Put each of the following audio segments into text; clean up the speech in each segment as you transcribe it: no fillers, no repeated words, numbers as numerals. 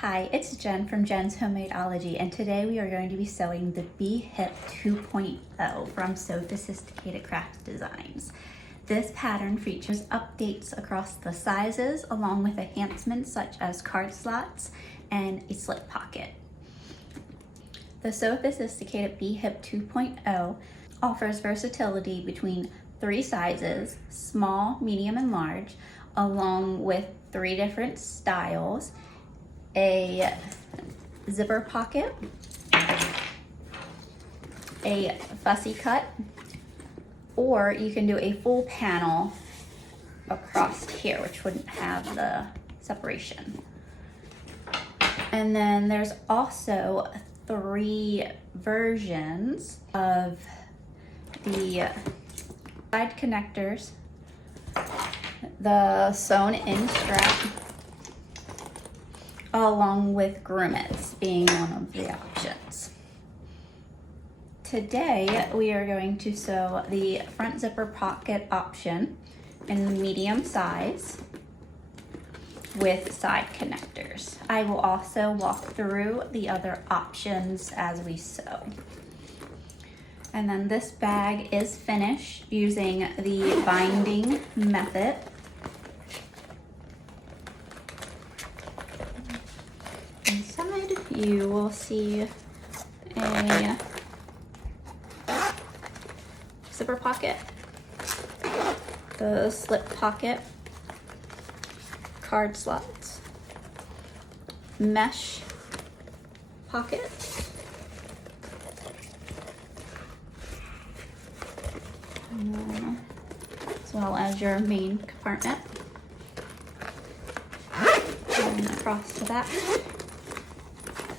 Hi, it's Jen from Jen's Homemadeology, and today we are going to be sewing the Be Hip 2.0 from Sewfisticated Craft Designs. This pattern features updates across the sizes along with enhancements such as card slots and a slip pocket. The Sewfisticated Be Hip 2.0 offers versatility between 3 sizes, small, medium, and large, along with 3 different styles, a zipper pocket, a fussy cut, or you can do a full panel across here, which wouldn't have the separation. And then there's also 3 versions of the side connectors, the sewn in strap, along with grommets being one of the options. Today we are going to sew the front zipper pocket option in the medium size with side connectors. I will also walk through the other options as we sew. And then this bag is finished using the binding method. Inside you will see a zipper pocket, the slip pocket, card slots, mesh pocket, as well as your main compartment. And across the back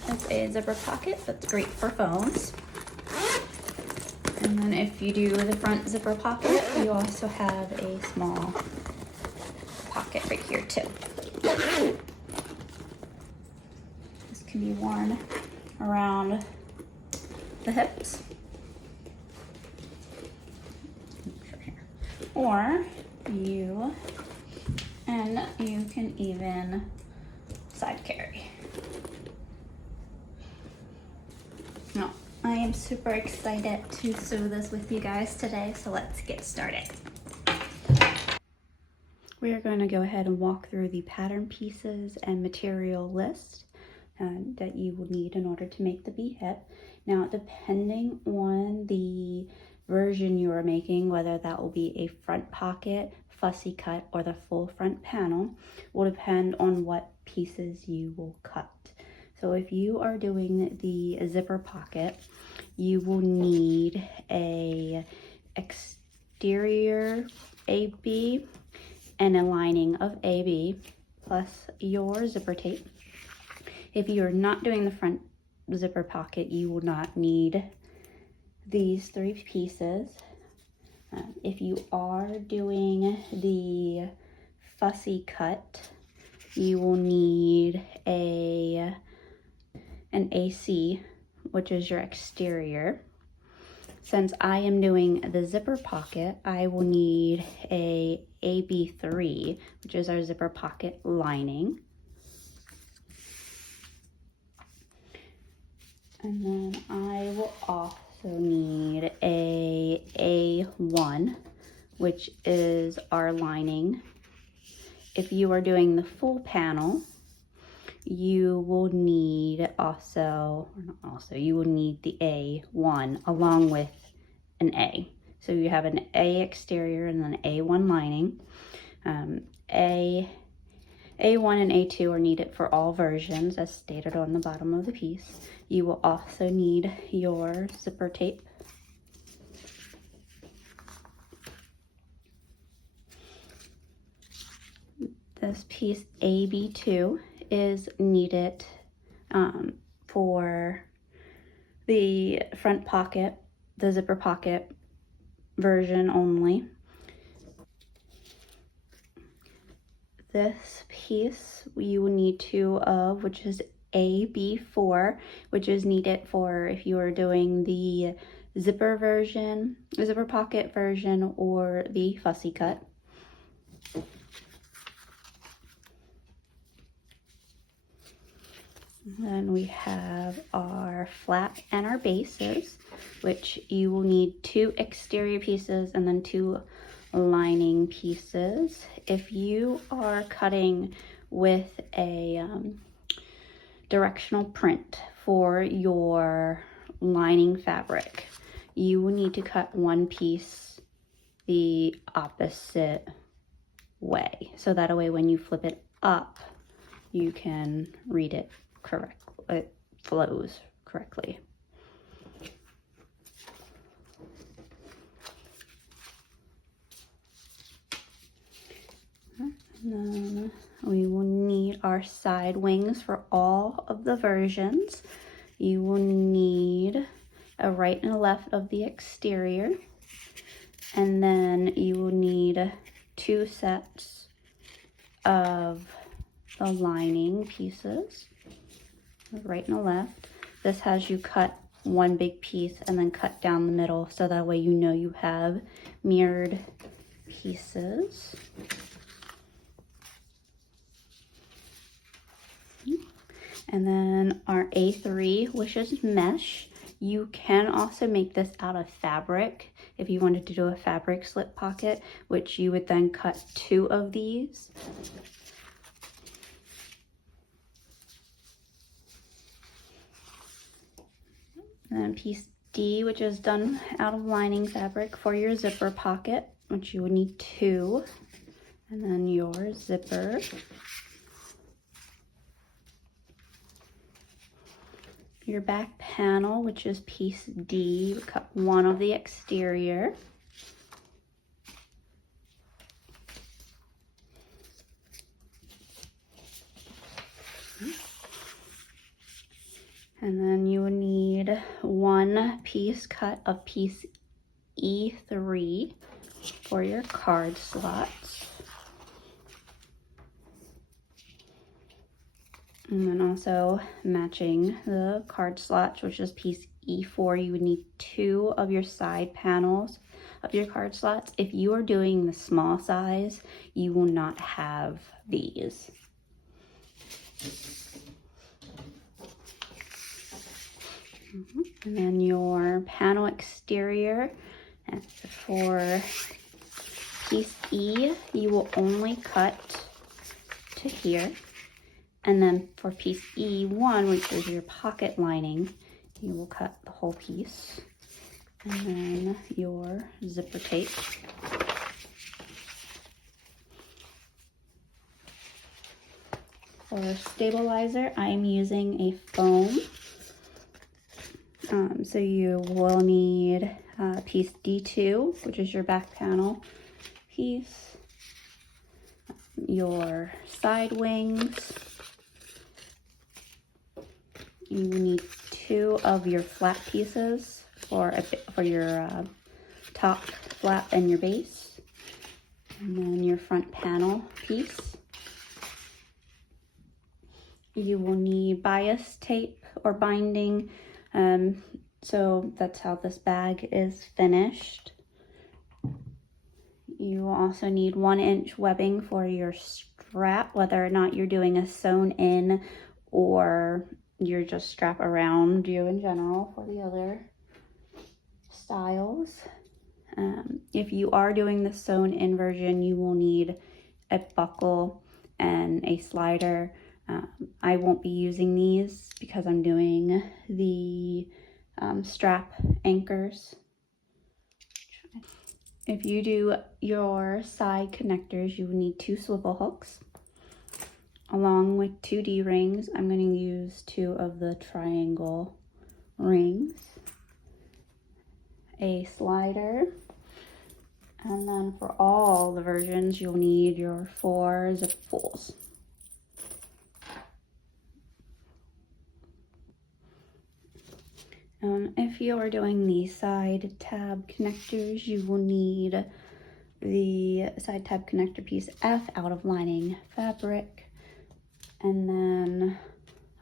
is a zipper pocket that's great for phones. And then if you do the front zipper pocket, you also have a small pocket right here too. This can be worn around the hips, or you can even side carry. Now, I am super excited to sew this with you guys today, so let's get started. We are going to go ahead and walk through the pattern pieces and material list that you will need in order to make the Be Hip. Now, depending on the version you are making, whether that will be a front pocket, fussy cut, or the full front panel, will depend on what pieces you will cut. So if you are doing the zipper pocket, you will need a exterior AB and a lining of AB plus your zipper tape. If you're not doing the front zipper pocket, you will not need these 3 pieces. If you are doing the fussy cut, you will need an AC, which is your exterior. Since I am doing the zipper pocket, I will need a AB3, which is our zipper pocket lining. And then I will also need a A1, which is our lining. If you are doing the full panel, you will need you will need the A1 along with an A. So you have an A exterior and then A1 lining. A1 and A2 are needed for all versions as stated on the bottom of the piece. You will also need your zipper tape. This piece AB2 is needed for the front pocket, the zipper pocket version only. This piece you will need 2 of, which is AB4, which is needed for if you are doing the zipper version, the zipper pocket version, or the fussy cut. Then we have our flap and our bases, which you will need 2 exterior pieces and then 2 lining pieces. If you are cutting with a directional print for your lining fabric, you will need to cut one piece the opposite way, so that way when you flip it up, you can read it correctly. It flows correctly. And then we will need our side wings for all of the versions. You will need a right and a left of the exterior, and then you will need 2 sets of the lining pieces, right and a left. This has you cut one big piece and then cut down the middle, so that way you know you have mirrored pieces. And then our A3, which is mesh. You can also make this out of fabric if you wanted to do a fabric slip pocket, which you would then cut 2 of these. And then piece D, which is done out of lining fabric for your zipper pocket, which you would need 2. And then your zipper. Your back panel, which is piece D, you cut 1 of the exterior. And then you will need 1 piece cut of piece E3 for your card slots. And then also matching the card slots, which is piece E4, you would need 2 of your side panels of your card slots. If you are doing the small size, you will not have these. And then your panel exterior, and for piece E, you will only cut to here. And then for piece E1, which is your pocket lining, you will cut the whole piece. And then your zipper tape. For stabilizer, I'm using a foam. So you will need piece D2, which is your back panel piece, your side wings. You need 2 of your flap pieces for your top flap and your base, and then your front panel piece. You will need bias tape or binding. So that's how this bag is finished. You will also need 1-inch webbing for your strap, whether or not you're doing a sewn in or you're just strap around you in general for the other styles. If you are doing the sewn in version, you will need a buckle and a slider. I won't be using these because I'm doing the strap anchors. If you do your side connectors, you will need 2 swivel hooks along with 2 D-rings. I'm going to use 2 of the triangle rings, a slider, and then for all the versions, you'll need your 4 zip pulls. If you are doing the side tab connectors, you will need the side tab connector piece F out of lining fabric. And then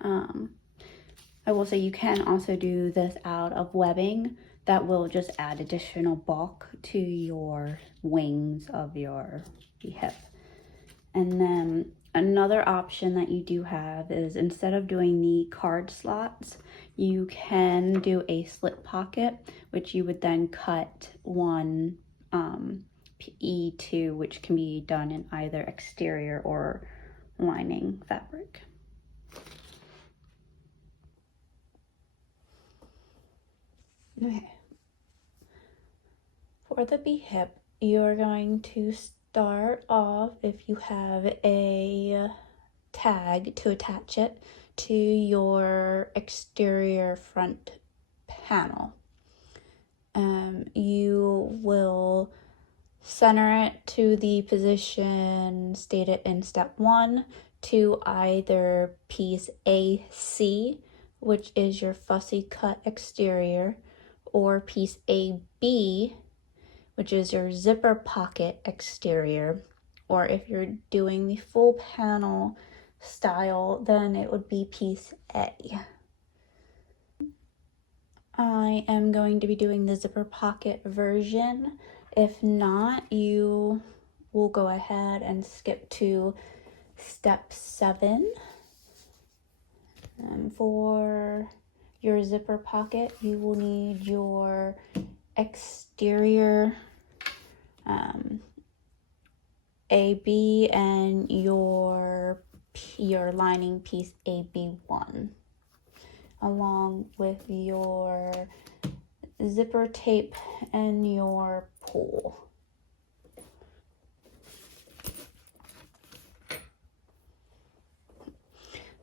I will say you can also do this out of webbing. That will just add additional bulk to your wings of your hip. And then Another option that you do have is, instead of doing the card slots, you can do a slip pocket, which you would then cut one E2, which can be done in either exterior or lining fabric. Okay. For the B-hip, you're going to start off, if you have a tag, to attach it to your exterior front panel. You will center it to the position stated in step 1 to either piece AC, which is your fussy cut exterior, or piece AB, which is your zipper pocket exterior. Or if you're doing the full panel style, then it would be piece A. I am going to be doing the zipper pocket version. If not, you will go ahead and skip to step 7. For your zipper pocket, you will need your exterior AB and your lining piece AB1, along with your zipper tape and your pull.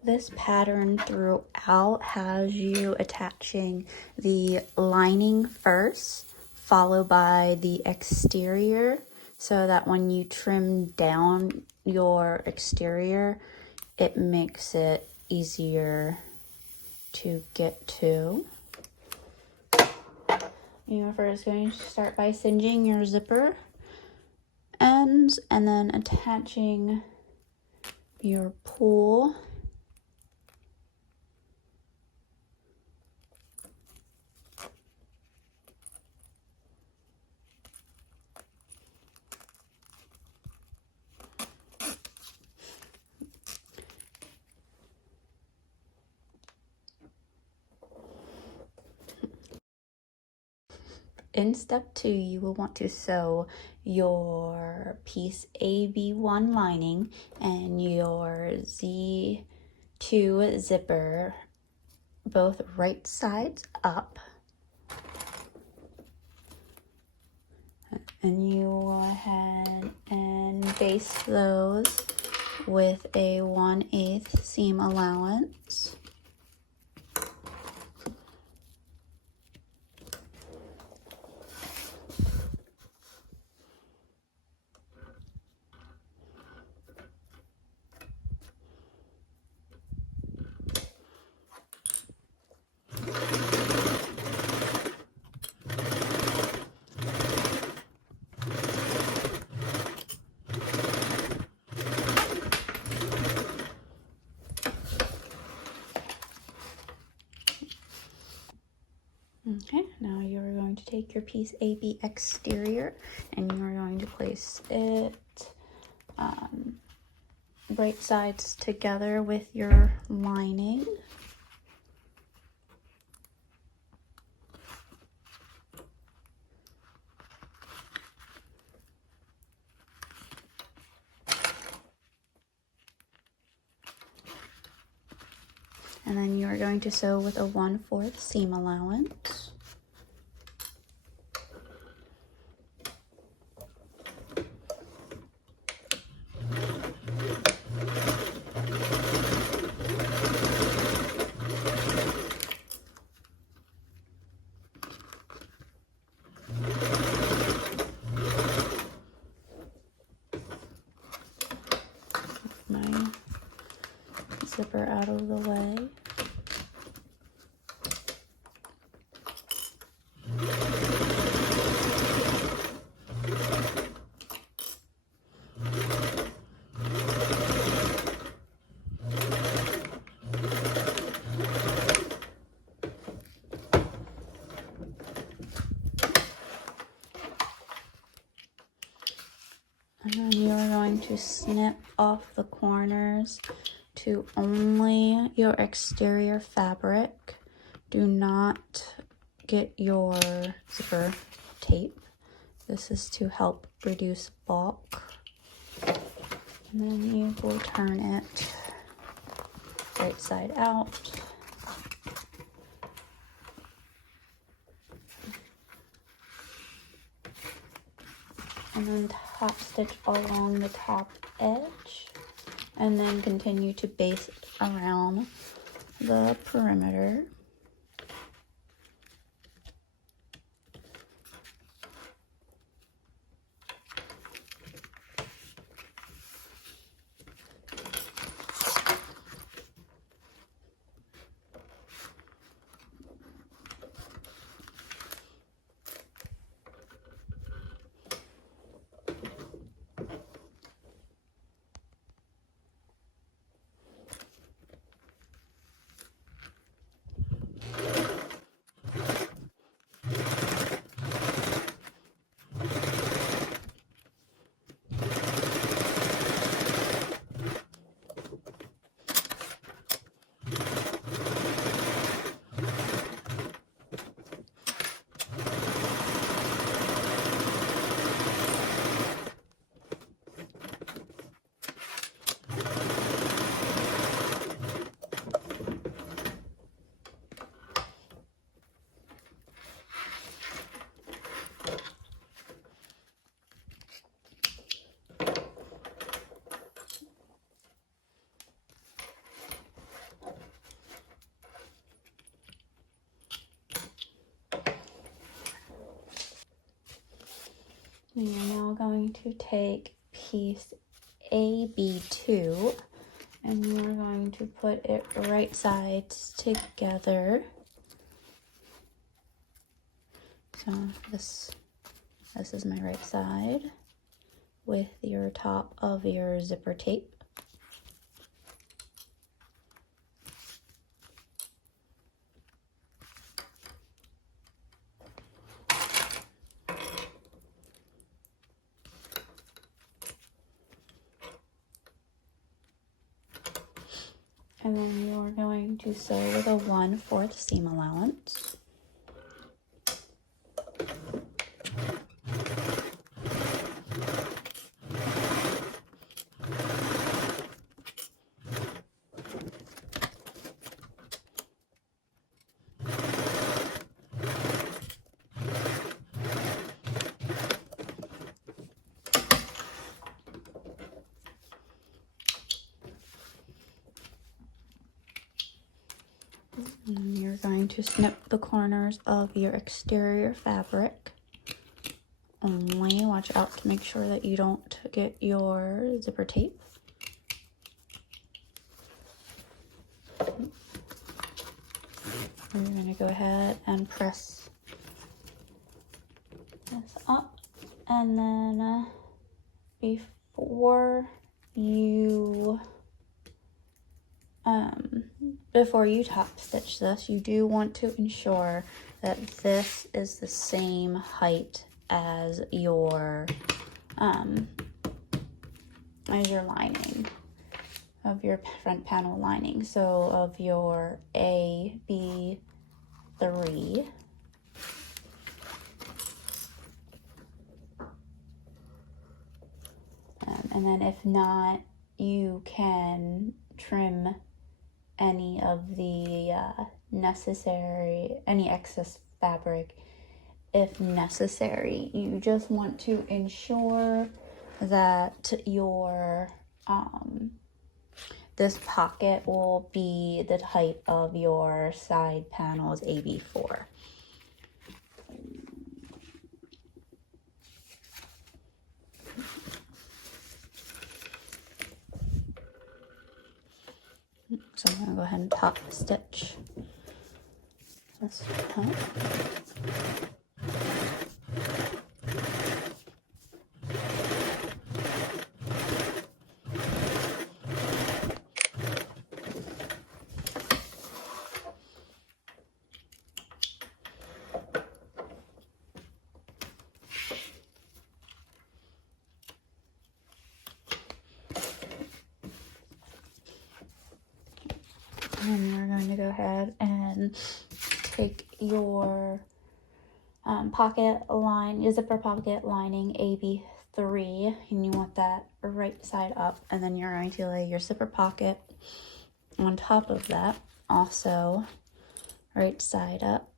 This pattern throughout has you attaching the lining first, followed by the exterior, so that when you trim down your exterior, it makes it easier to get to. You're first going to start by singeing your zipper ends and then attaching your pull. In step 2, you will want to sew your piece AB1 lining and your Z2 zipper both right sides up. And you go ahead and baste those with a 1/8 seam allowance. Okay, now you're going to take your piece AB exterior and you're going to place it right sides together with your lining. And then you are going to sew with a 1/4 seam allowance. My zipper out of the way. And then you are going to snip snip off the corners to only your exterior fabric. Do not get your zipper tape. This is to help reduce bulk. And then you will turn it right side out. And then top stitch along the top edge. And then continue to baste around the perimeter. We are now going to take piece AB2 and we're going to put it right sides together. So this is my right side with your top of your zipper tape. And then you're going to sew with a 1/4 seam allowance. And you're going to snip the corners of your exterior fabric. Only watch out to make sure that you don't get your zipper tape. We're going to go ahead and press this up, and then before you top stitch this, you do want to ensure that this is the same height as your lining of your front panel lining. So of your AB3, and then if not, you can trim any of the any excess fabric if necessary. You just want to ensure that your this pocket will be the height of your side panel's AB4. So I'm gonna go ahead and top stitch this up. And you're going to go ahead and take your your zipper pocket lining AB3, and you want that right side up, and then you're going to lay your zipper pocket on top of that, also right side up.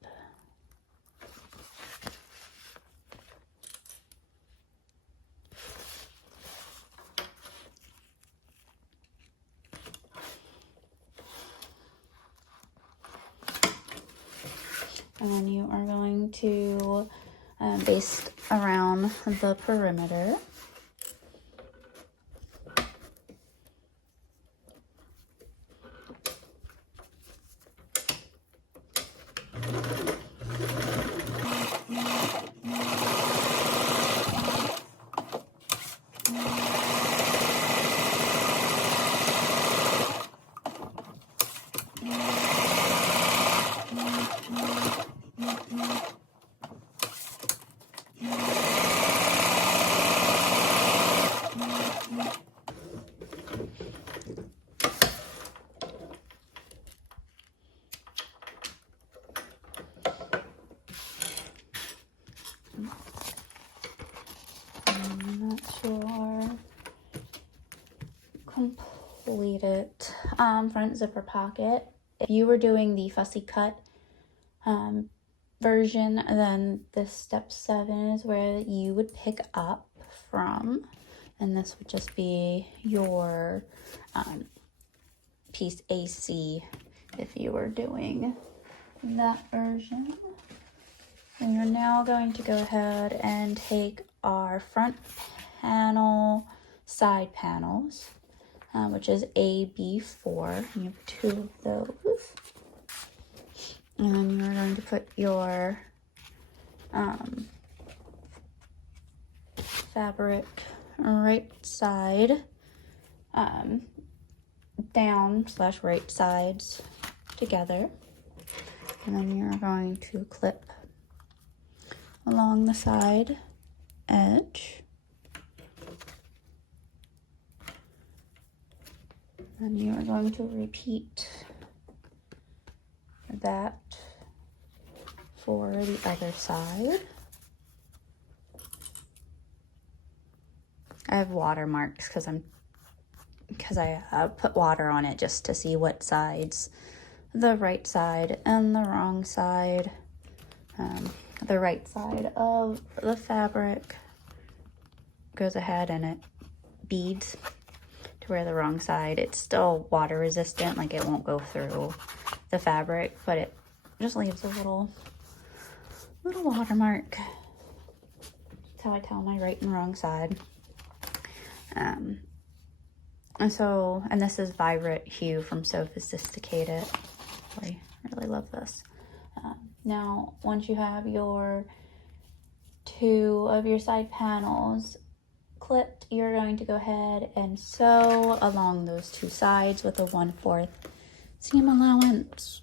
And then you are going to baste around the perimeter. I'm not sure. Completed front zipper pocket. If you were doing the fussy cut version, then this step 7 is where you would pick up from, and this would just be your piece AC if you were doing that version. And you're now going to go ahead and take our front panel side panels, which is AB4. You have 2 of those. And then you're going to put your fabric right side down / right sides together. And then you're going to clip along the side edge. And you are going to repeat that for the other side. I have watermarks because I put water on it just to see what sides, the right side and the wrong side. The right side of the fabric goes ahead and it beads, to where the wrong side, it's still water resistant, like it won't go through the fabric, but it just leaves a little watermark. That's how I tell my right and wrong side. And this is Vibrant Hue from Sewfisticated. I really love this. Now, once you have your 2 of your side panels clipped, you're going to go ahead and sew along those 2 sides with a 1/4 seam allowance.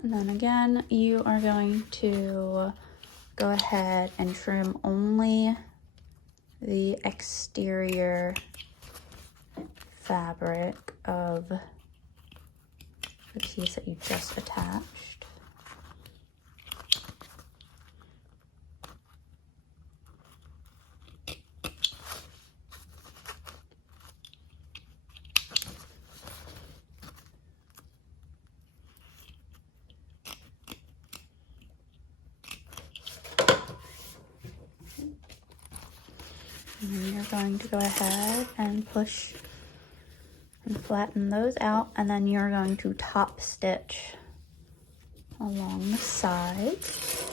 And then again, you are going to go ahead and trim only the exterior fabric of the piece that you just attached. And then you're going to go ahead and push and flatten those out, and then you're going to top stitch along the sides.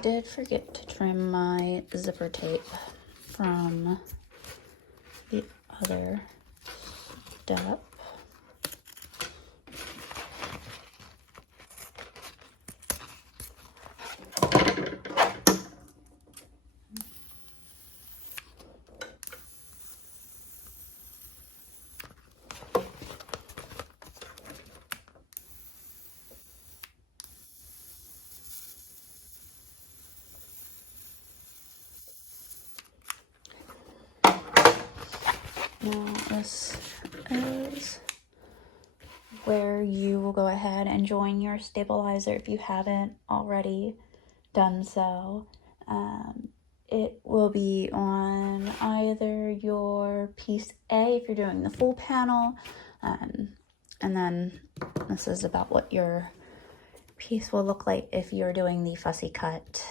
did forget to trim my zipper tape from the other step. Now this is where you will go ahead and join your stabilizer if you haven't already done so. It will be on either your piece A if you're doing the full panel, and then this is about what your piece will look like if you're doing the fussy cut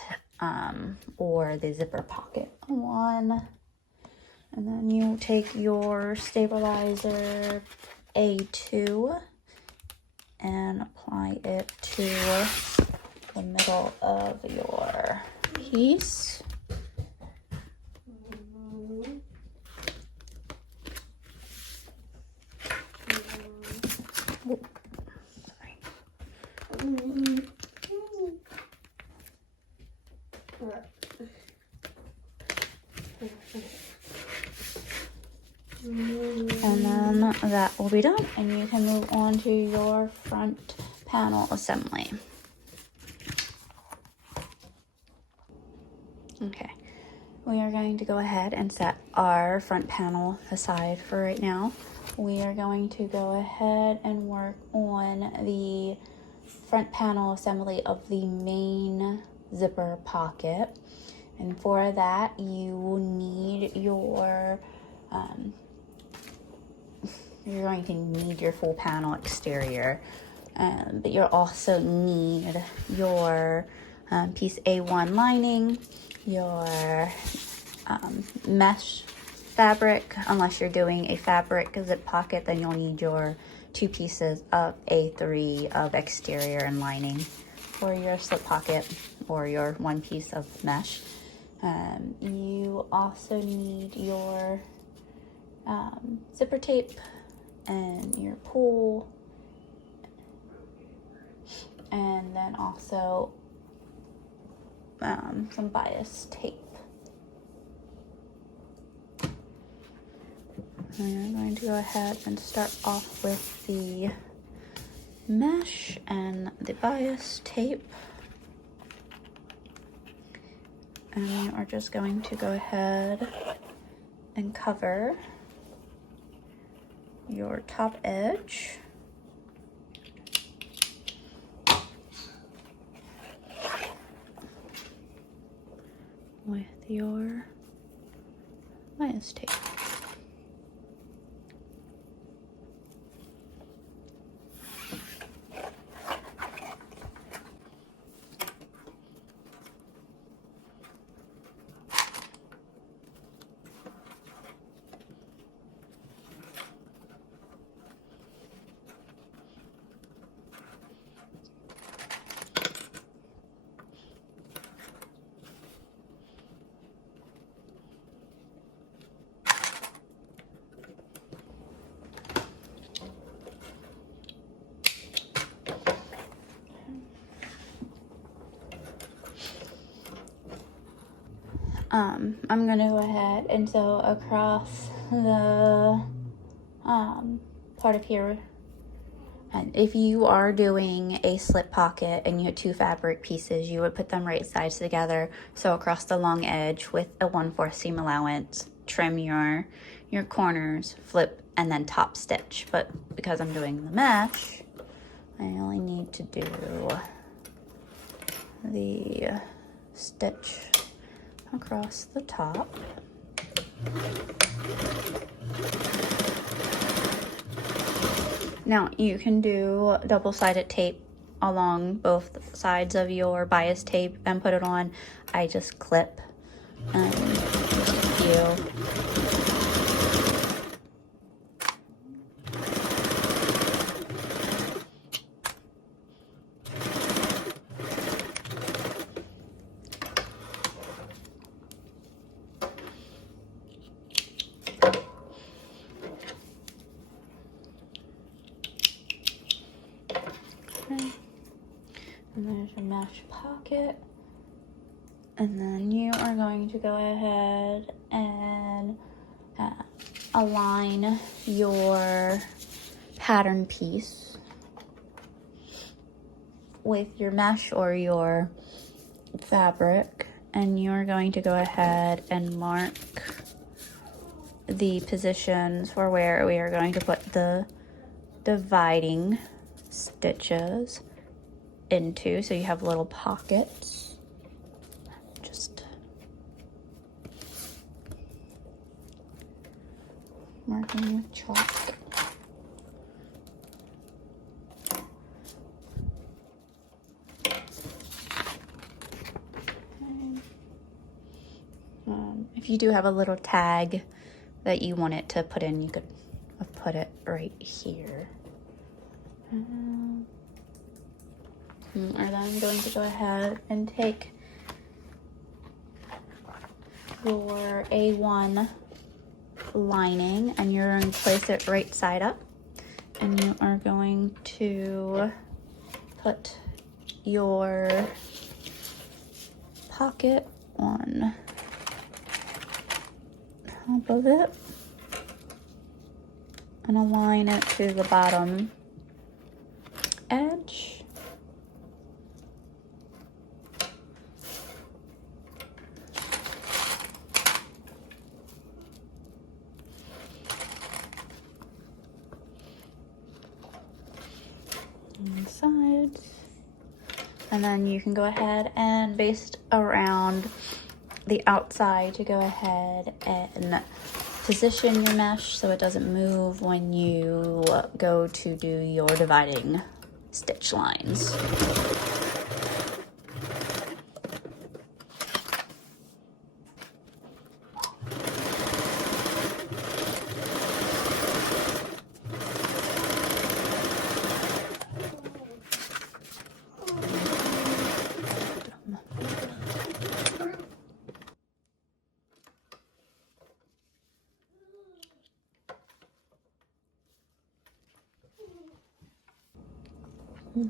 or the zipper pocket one. And then you take your stabilizer A2 and apply it to the middle of your piece. Oh, sorry. And then that will be done, and you can move on to your front panel assembly. Okay, we are going to go ahead and set our front panel aside for right now. We are going to go ahead and work on the front panel assembly of the main zipper pocket. And for that, you will need your you're going to need your full panel exterior, but you'll also need your piece A1 lining, your mesh fabric. Unless you're doing a fabric zip pocket, then you'll need your 2 pieces of A3 of exterior and lining for your slip pocket, or your 1 piece of mesh. You also need your zipper tape and your pull, and then also some bias tape. I'm going to go ahead and start off with the mesh and the bias tape, and we are just going to go ahead and cover your top edge with your bias tape. I'm gonna go ahead and sew across the part of here. And if you are doing a slip pocket and you had 2 fabric pieces, you would put them right sides together, sew across the long edge with a 1/4 seam allowance, trim your corners, flip, and then top stitch. But because I'm doing the mesh, I only need to do the stitch across the top. Now you can do double-sided tape along both sides of your bias tape and put it on. I just clip just a few. And there's your mesh pocket. And then you are going to go ahead and align your pattern piece with your mesh or your fabric, and you're going to go ahead and mark the positions for where we are going to put the dividing stitches into, so you have little pockets. Just marking with chalk. If you do have a little tag that you want it to put in, you could put it right here. Or then I'm going to go ahead and take your A1 lining and you're going to place it right side up, and you are going to put your pocket on top of it and align it to the bottom edge. And sides. And then you can go ahead and based around the outside to go ahead and position your mesh so it doesn't move when you go to do your dividing stitch lines.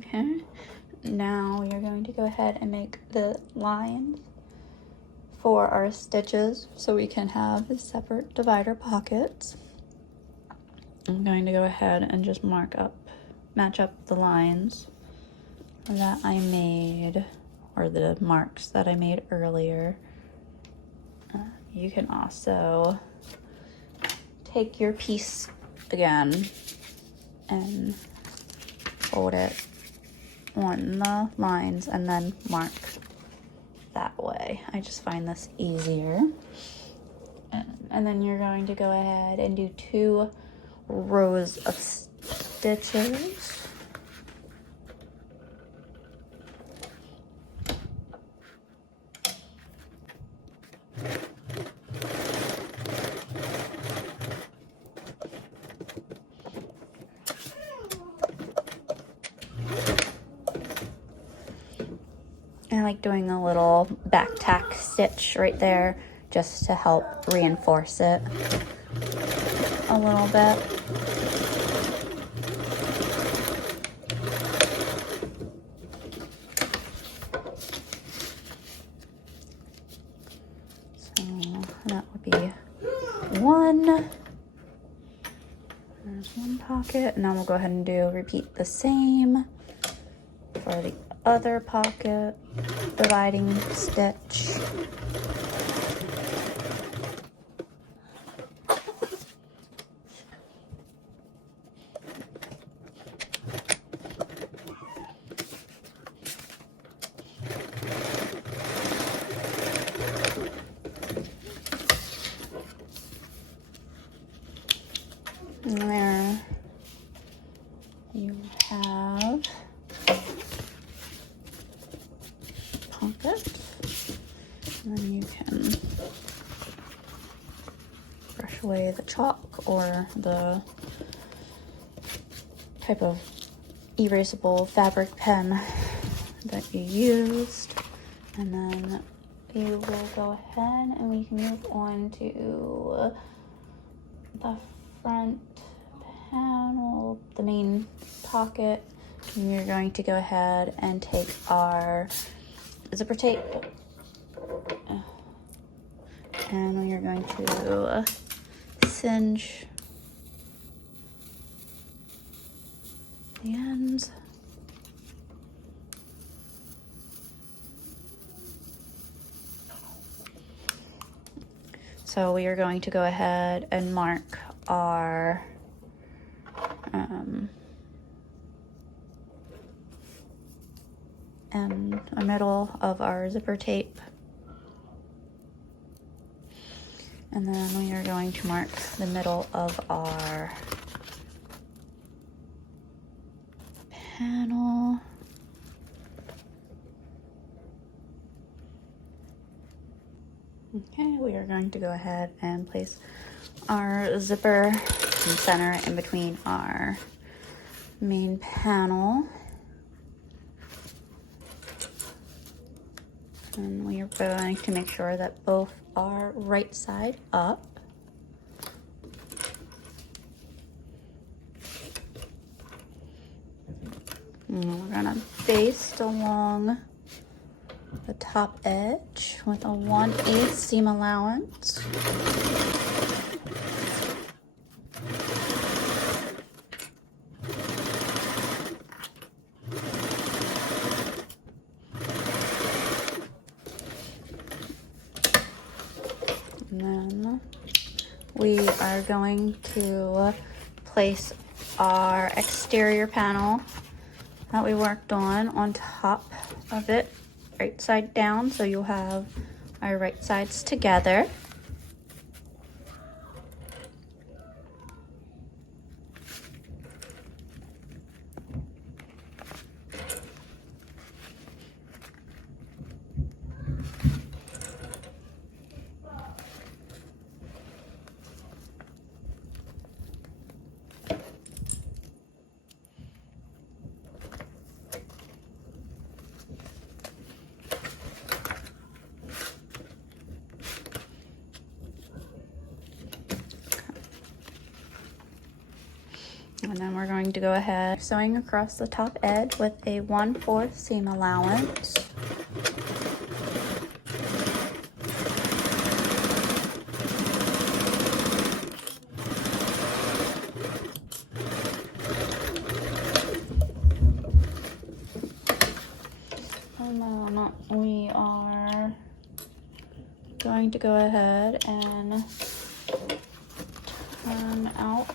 Okay, now you're going to go ahead and make the lines for our stitches so we can have separate divider pockets. I'm going to go ahead and just match up the lines that I made, or the marks that I made earlier. You can also take your piece again and fold it on the lines and then mark that way. I just find this easier. And then you're going to go ahead and do 2 rows of stitches. I like doing a little back tack stitch right there just to help reinforce it a little bit. So that would be 1. There's 1 pocket, and then we'll go ahead and repeat the same for the other pocket, dividing stitch. And there you have pocket, and then you can brush away the chalk or the type of erasable fabric pen that you used, and then you will go ahead and we can move on to the front panel, the main pocket. We're going to go ahead and take our zipper tape and we are going to singe the ends. So we are going to go ahead and mark our and a middle of our zipper tape, and then we are going to mark the middle of our panel. Okay, we are going to go ahead and place our zipper in the center in between our main panel. And we are going to make sure that both are right side up. And we're gonna baste along the top edge with a 1/8 seam allowance. And then we are going to place our exterior panel that we worked on top of it, right side down, so you'll have our right sides together. And then we're going to go ahead sewing across the top edge with a 1/4 seam allowance. And then we are going to go ahead and turn out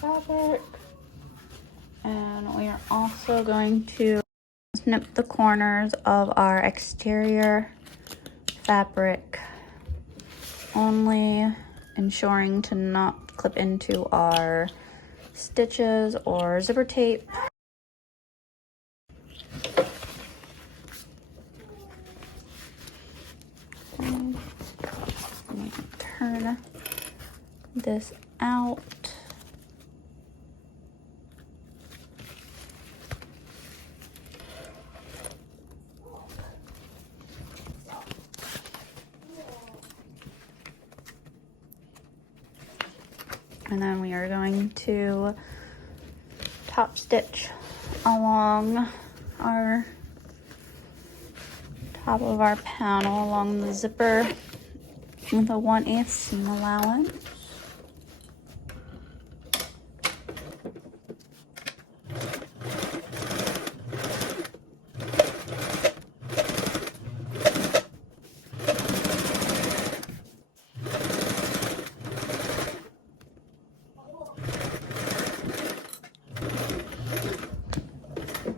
fabric, and we are also going to snip the corners of our exterior fabric, only ensuring to not clip into our stitches or zipper tape. And turn this out. And then we are going to top stitch along our top of our panel along the zipper with a 1/8 seam allowance.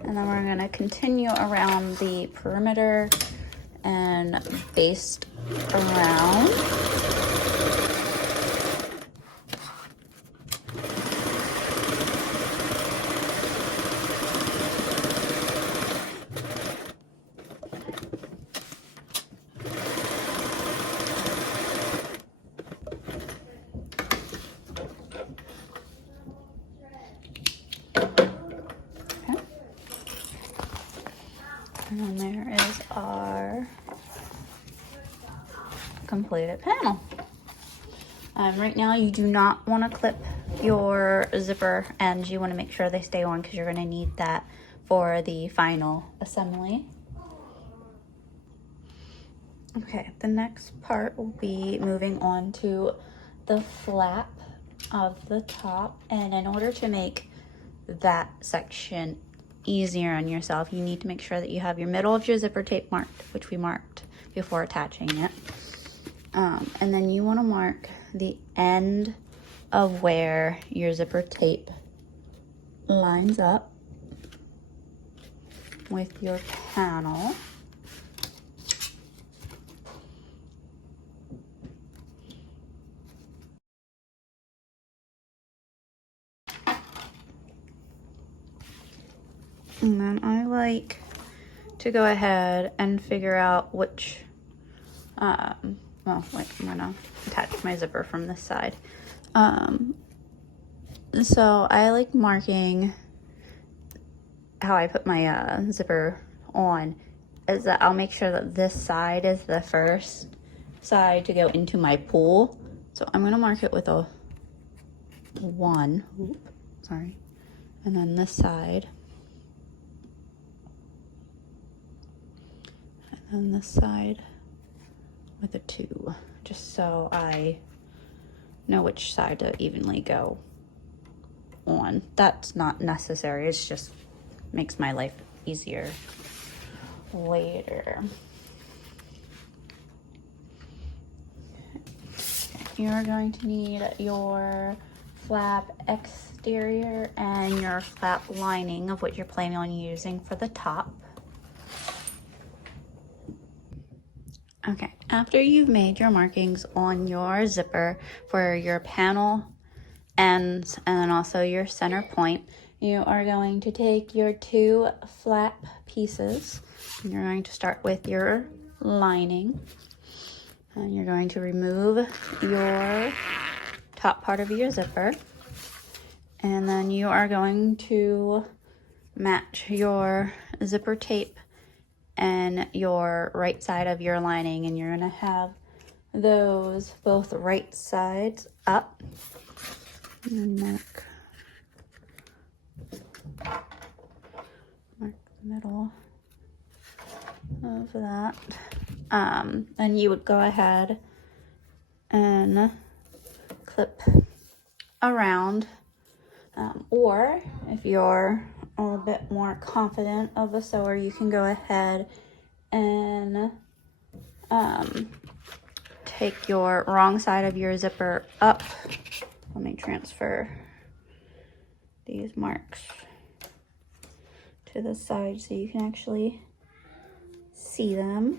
And then we're going to continue around the perimeter and baste around. And then there is our completed panel. Right now you do not want to clip your zipper ends. You want to make sure they stay on because you're going to need that for the final assembly. Okay, the next part will be moving on to the flap of the top, and in order to make that section easier on yourself, you need to make sure that you have your middle of your zipper tape marked, which we marked before attaching it. And then you want to mark the end of where your zipper tape lines up with your panel. And then I like to go ahead and figure out which, well, wait, I'm gonna attach my zipper from this side. So I like marking how I put my zipper on is that I'll make sure that this side is the first side to go into my pool. So I'm gonna mark it with a 1, sorry, and then this side. And this side with a 2, just so I know which side to evenly go on. That's not necessary, it's just makes my life easier later. You're going to need your flap exterior and your flap lining of what you're planning on using for the top. Okay, after you've made your markings on your zipper for your panel ends and then also your center point, you are going to take your 2 flap pieces and you're going to start with your lining, and you're going to remove your top part of your zipper, and then you are going to match your zipper tape and your right side of your lining, and you're gonna have those both right sides up. And mark the middle of that. And you would go ahead and clip around, or if you're a little bit more confident of a sewer, you can go ahead and take your wrong side of your zipper up. Let me transfer these marks to the side so you can actually see them.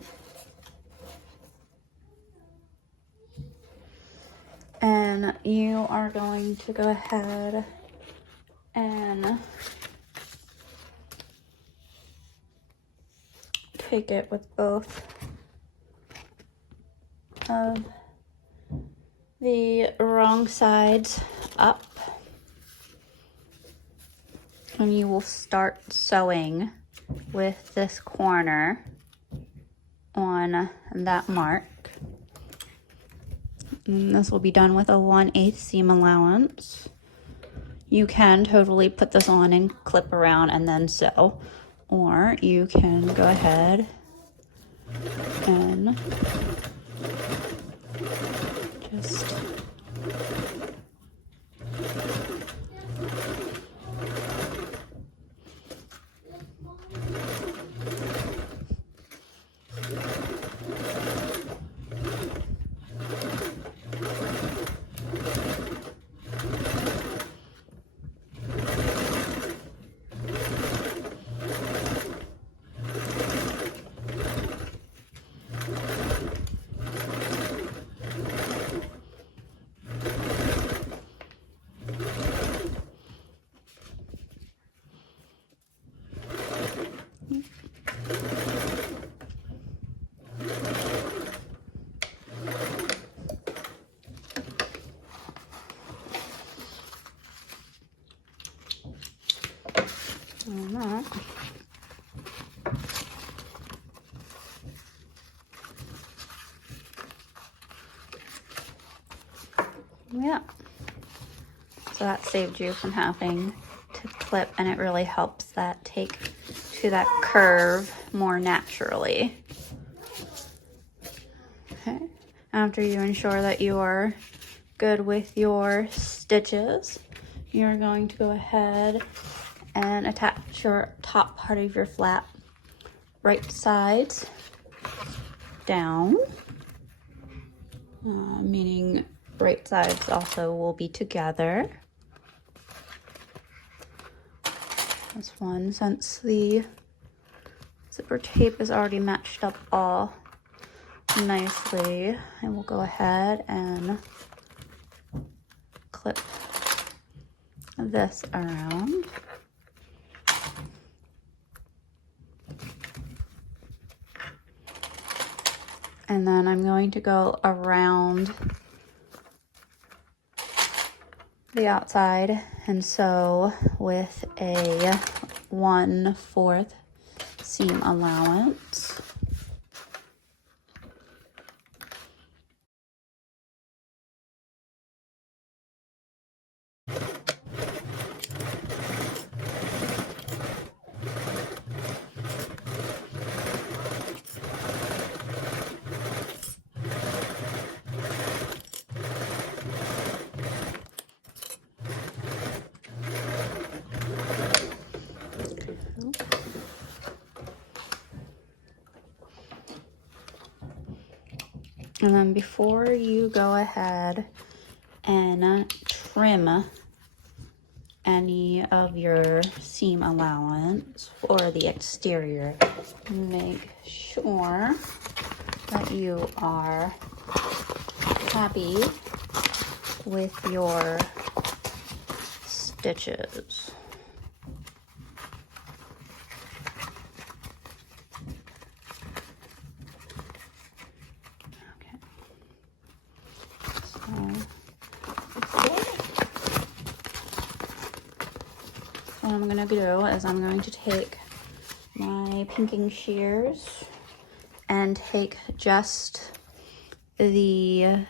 And you are going to go ahead and take it with both of the wrong sides up, and you will start sewing with this corner on that mark. And this will be done with a 1/8 seam allowance. You can totally put this on and clip around and then sew, or you can go ahead and just on that. Yeah. So that saved you from having to clip, and it really helps that take to that curve more naturally. Okay. After you ensure that you are good with your stitches, you're going to go ahead and attach your top part of your flap right sides down, meaning right sides also will be together. This one, since the zipper tape is already matched up all nicely, I will go ahead and clip this around. And then I'm going to go around the outside and sew with a 1/4 seam allowance. And then before you go ahead and trim any of your seam allowance for the exterior, make sure that you are happy with your stitches. What I'm going to do is I'm going to take my pinking shears and take just the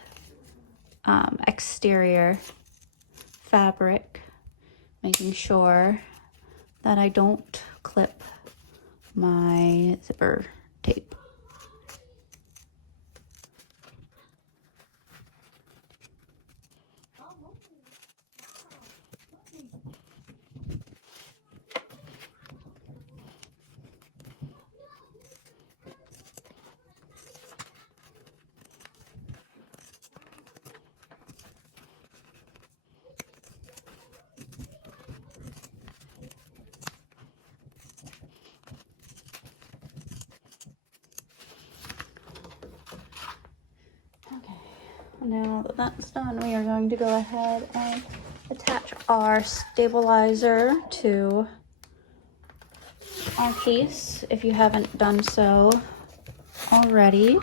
exterior fabric, making sure that I don't clip my zipper tape. Now that that's done, we are going to go ahead and attach our stabilizer to our piece if you haven't done so already.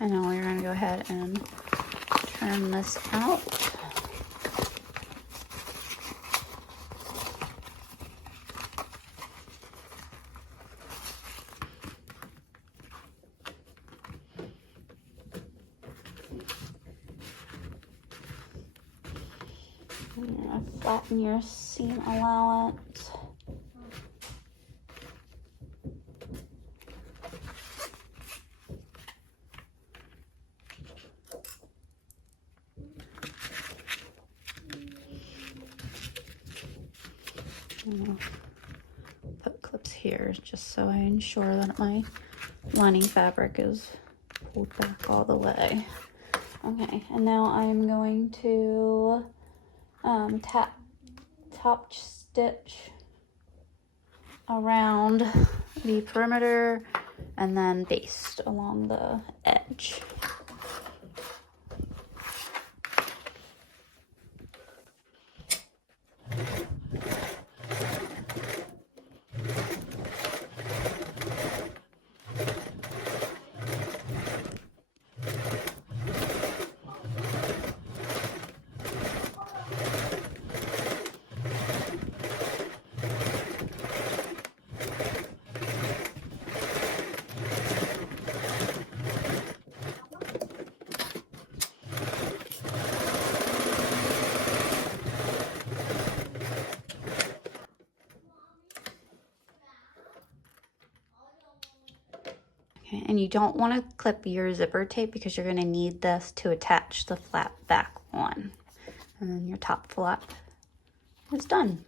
And now we're going to go ahead and turn this out. And you're going to flatten your seam allowance. Put clips here just so I ensure that my lining fabric is pulled back all the way. Okay, and now I'm going to top stitch around the perimeter and then baste along the edge. Okay, and you don't want to clip your zipper tape because you're going to need this to attach the flap back on. And then your top flap is done.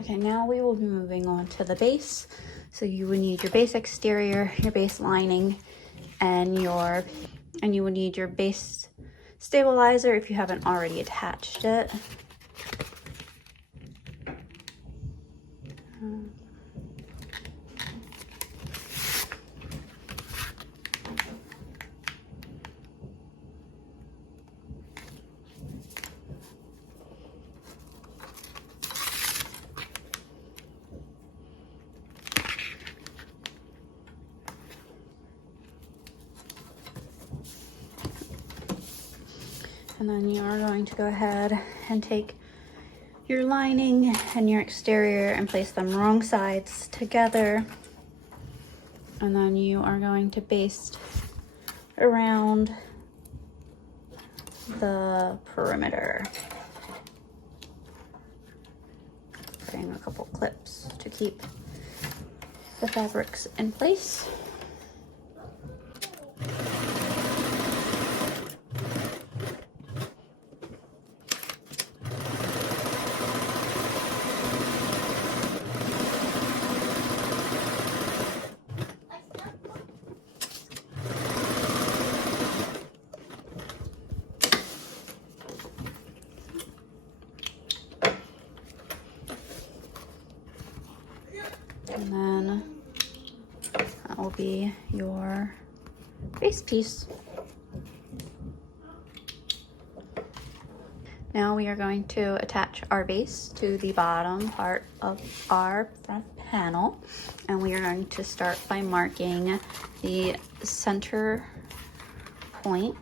Okay, now we will be moving on to the base. So you would need your base exterior, your base lining, and you would need your base stabilizer if you haven't already attached it. And then you are going to go ahead and take your lining and your exterior and place them wrong sides together. And then you are going to baste around the perimeter. Putting a couple clips to keep the fabrics in place. And then that will be your base piece. Now we are going to attach our base to the bottom part of our front panel, and we are going to start by marking the center point.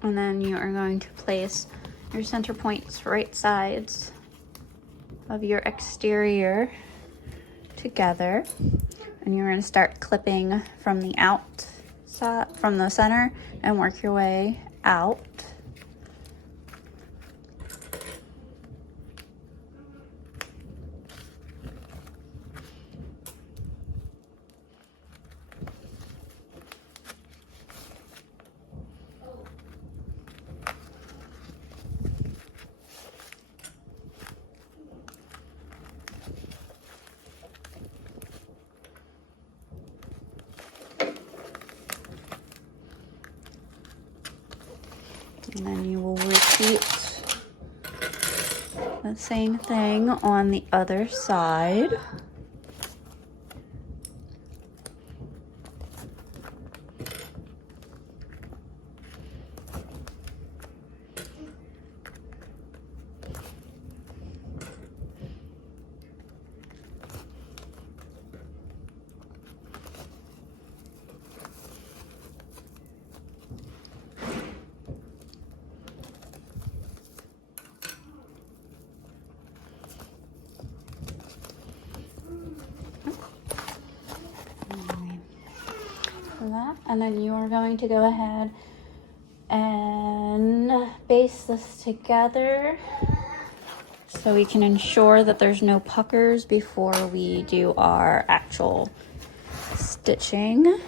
And then you are going to place your center points right sides of your exterior together. And you're going to start clipping from the outside, from the center, and work your way out. And then you will repeat the same thing on the other side. That, and then you are going to go ahead and baste this together so we can ensure that there's no puckers before we do our actual stitching.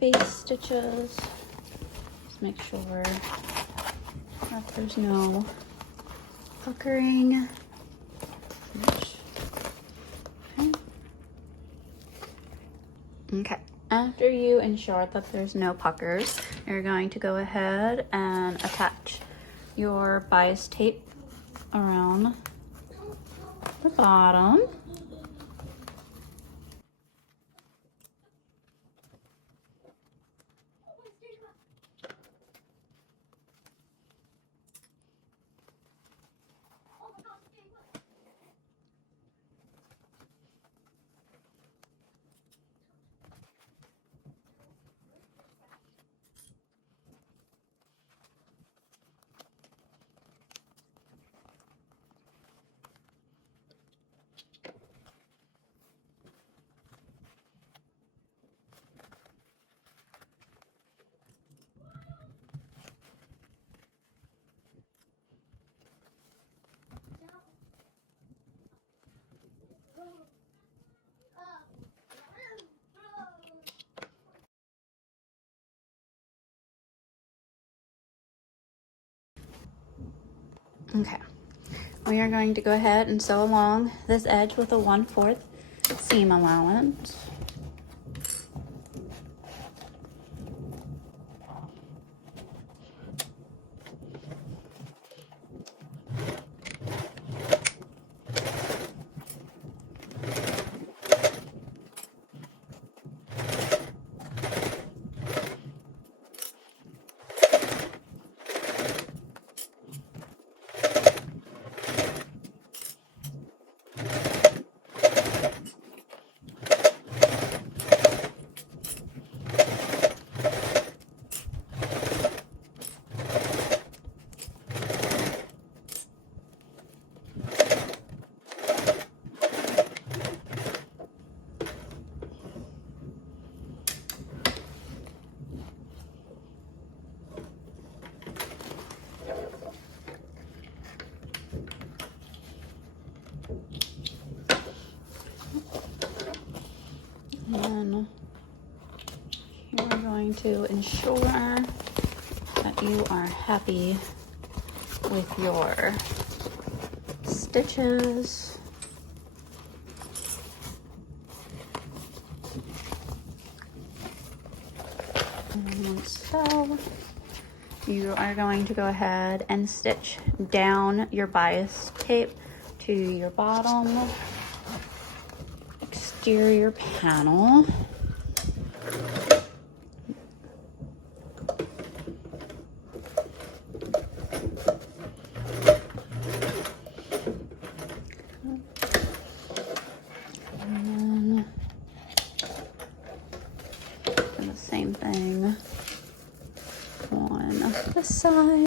Base stitches, just make sure that there's no puckering. Okay, after you ensure that there's no puckers, you're going to go ahead and attach your bias tape around the bottom. Okay, we are going to go ahead and sew along this edge with a 1/4 seam allowance. And here we're going to ensure that you are happy with your stitches. And so you are going to go ahead and stitch down your bias tape to your bottom exterior panel. And then do the same thing on this side.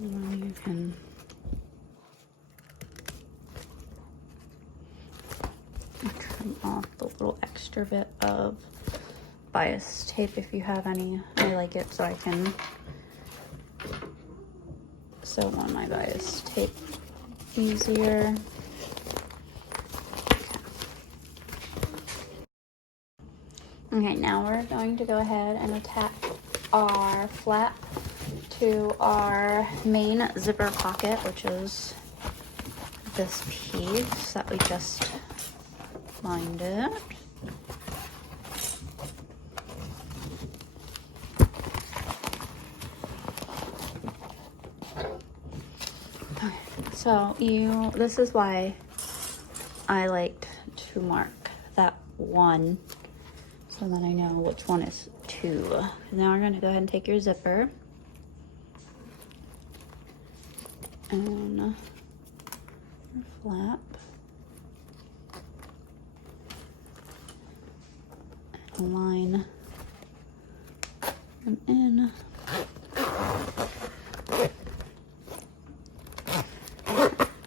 You can trim off the little extra bit of bias tape if you have any. I like it so I can sew on my bias tape easier. Okay, now we're going to go ahead and attach our flap to our main zipper pocket, which is this piece that we just lined it. Okay, so this is why I liked to mark that one so that I know which one is two. Now we're going to go ahead and take your zipper and your flap and line them in.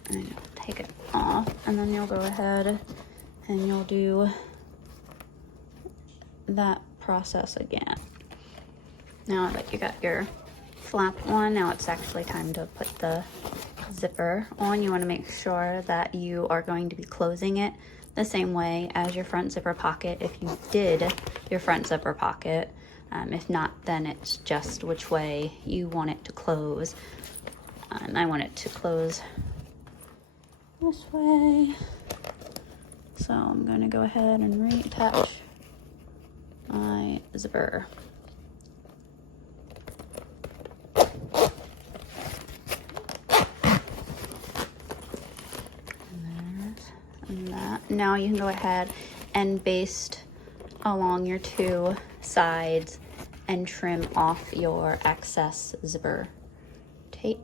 And you'll take it off, and then you'll go ahead and you'll do that process again. Now that you got your flap on, now it's actually time to put the zipper on. You want to make sure that you are going to be closing it the same way as your front zipper pocket if you did your front zipper pocket. If not, then it's just which way you want it to close. And I want it to close this way. So I'm going to go ahead and reattach my zipper. And that. Now you can go ahead and baste along your two sides and trim off your excess zipper tape.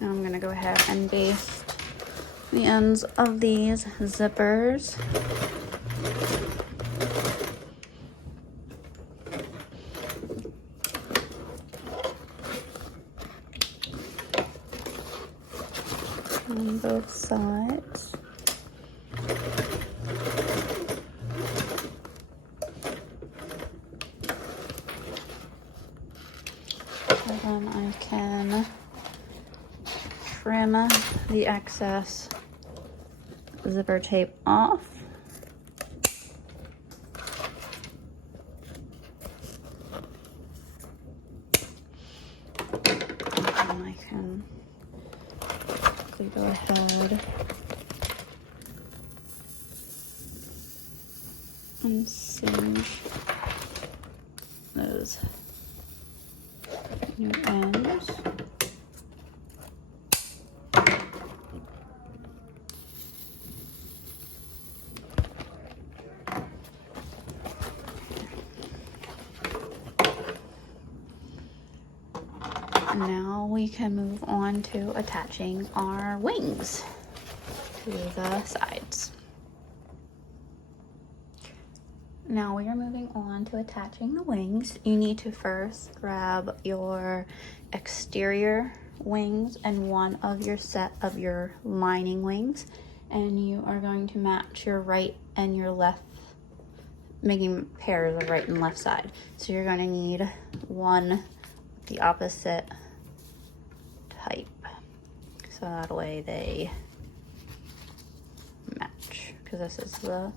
Now I'm going to go ahead and baste the ends of these zippers. On both sides. So then I can trim the excess zipper tape off. And I can quickly go ahead and singe those new ends. Now we can move on to attaching our wings to the sides. Now we are moving on to attaching the wings. You need to first grab your exterior wings and one of your set of your lining wings, and you are going to match your right and your left, making pairs of right and left side. So you're going to need one the opposite type, so that way they match, because this is the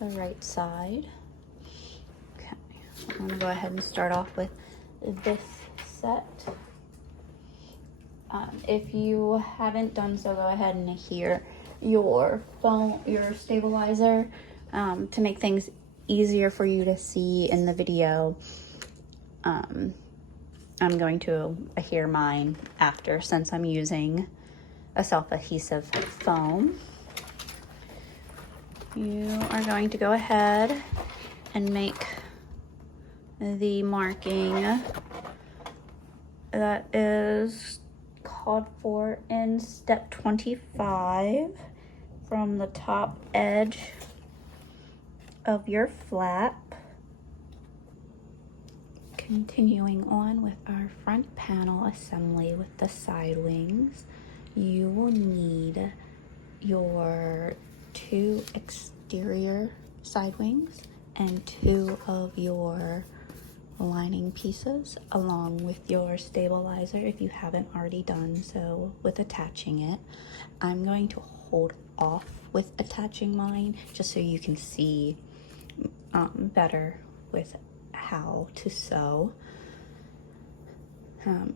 right side. Okay, I'm gonna go ahead and start off with this set. If you haven't done so, go ahead and adhere your stabilizer to make things easier for you to see in the video. I'm going to adhere mine after, since I'm using a self-adhesive foam. You are going to go ahead and make the marking that is called for in step 25 from the top edge of your flap. Continuing on with our front panel assembly with the side wings, you will need your 2 exterior side wings and 2 of your lining pieces, along with your stabilizer if you haven't already done so with attaching it. I'm going to hold off with attaching mine just so you can see better with how to sew.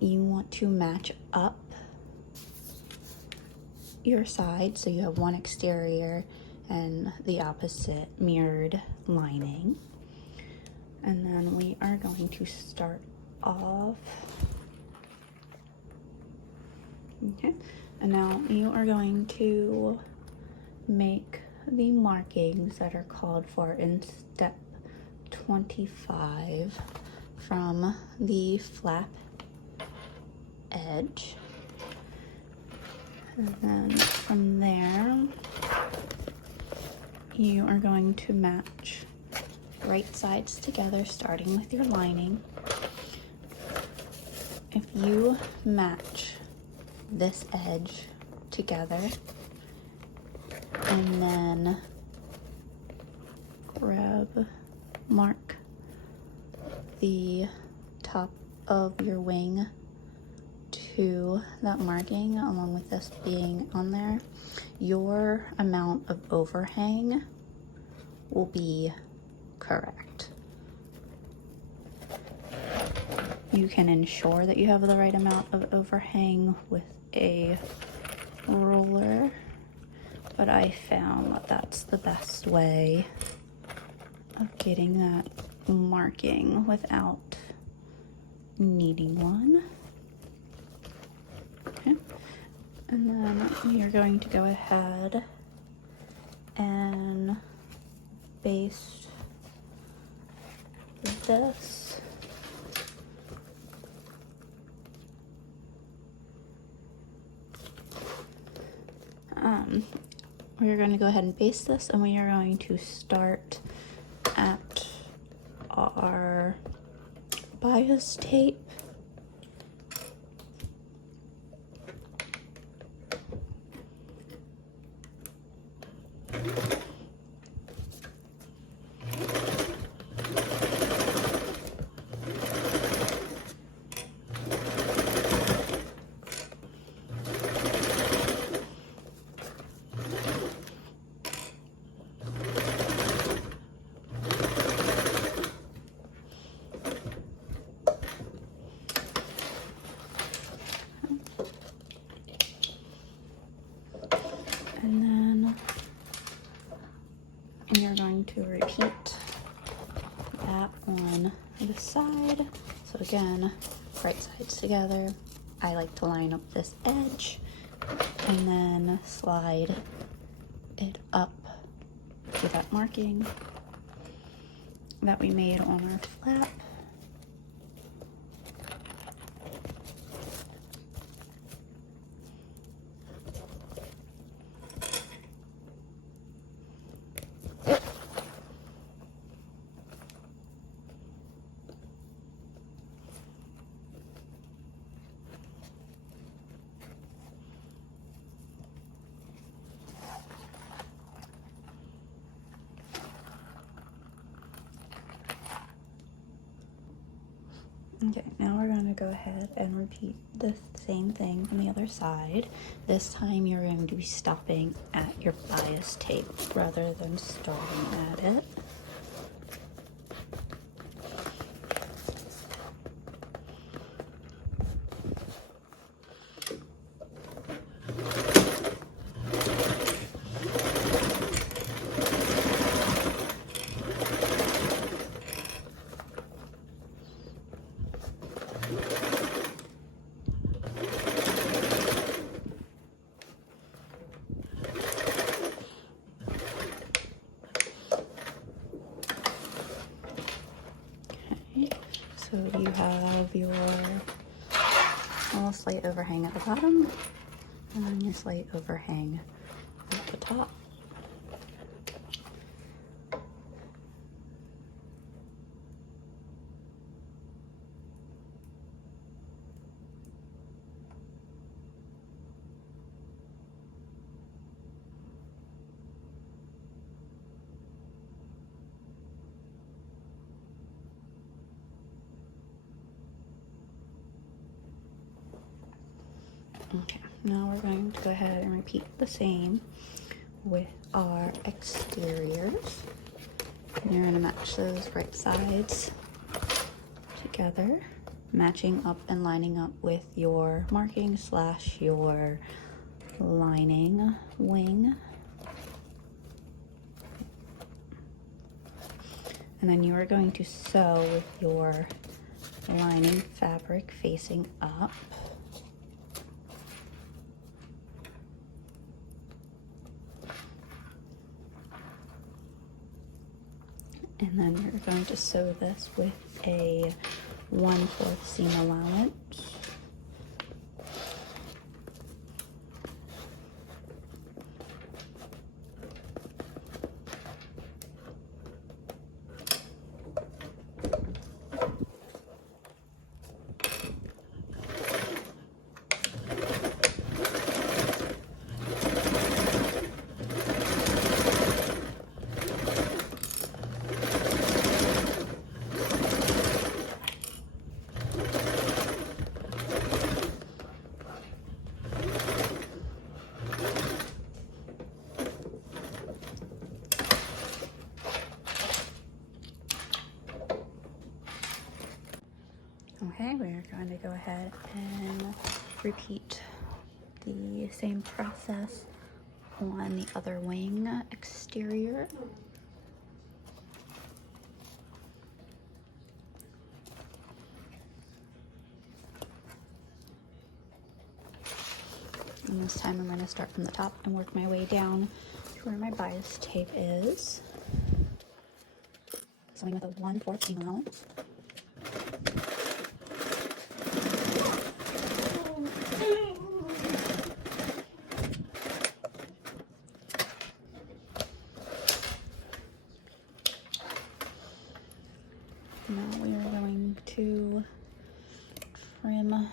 You want to match up your side so you have one exterior and the opposite mirrored lining. And then we are going to start off. Okay, and now you are going to make the markings that are called for in step 25 from the flap edge. And then from there, you are going to match right sides together, starting with your lining. If you match this edge together and then mark the top of your wing to that marking, along with this being on there, your amount of overhang will be correct. You can ensure that you have the right amount of overhang with a roller, but I found that that's the best way of getting that marking without needing one. Okay. And then you're going to go ahead and baste this. We're going to go ahead and baste this, and we are going to start at our bias tape. And then you're going to repeat that on the side. So again, right sides together. I like to line up this edge and then slide it up to that marking that we made on our flap. Okay, now we're going to go ahead and repeat the same thing on the other side. This time you're going to be stopping at your bias tape rather than starting at it. So you have your little slight overhang at the bottom and then your slight overhang at the top. Okay, now we're going to go ahead and repeat the same with our exteriors. And you're going to match those right sides together, matching up and lining up with your marking / your lining wing. And then you are going to sew with your lining fabric facing up. And then you're going to sew this with a 1/4 seam allowance. Okay, we're going to go ahead and repeat the same process on the other wing exterior. And this time I'm going to start from the top and work my way down to where my bias tape is. Sewing with a 1/4 seam allowance. Now we are going to trim our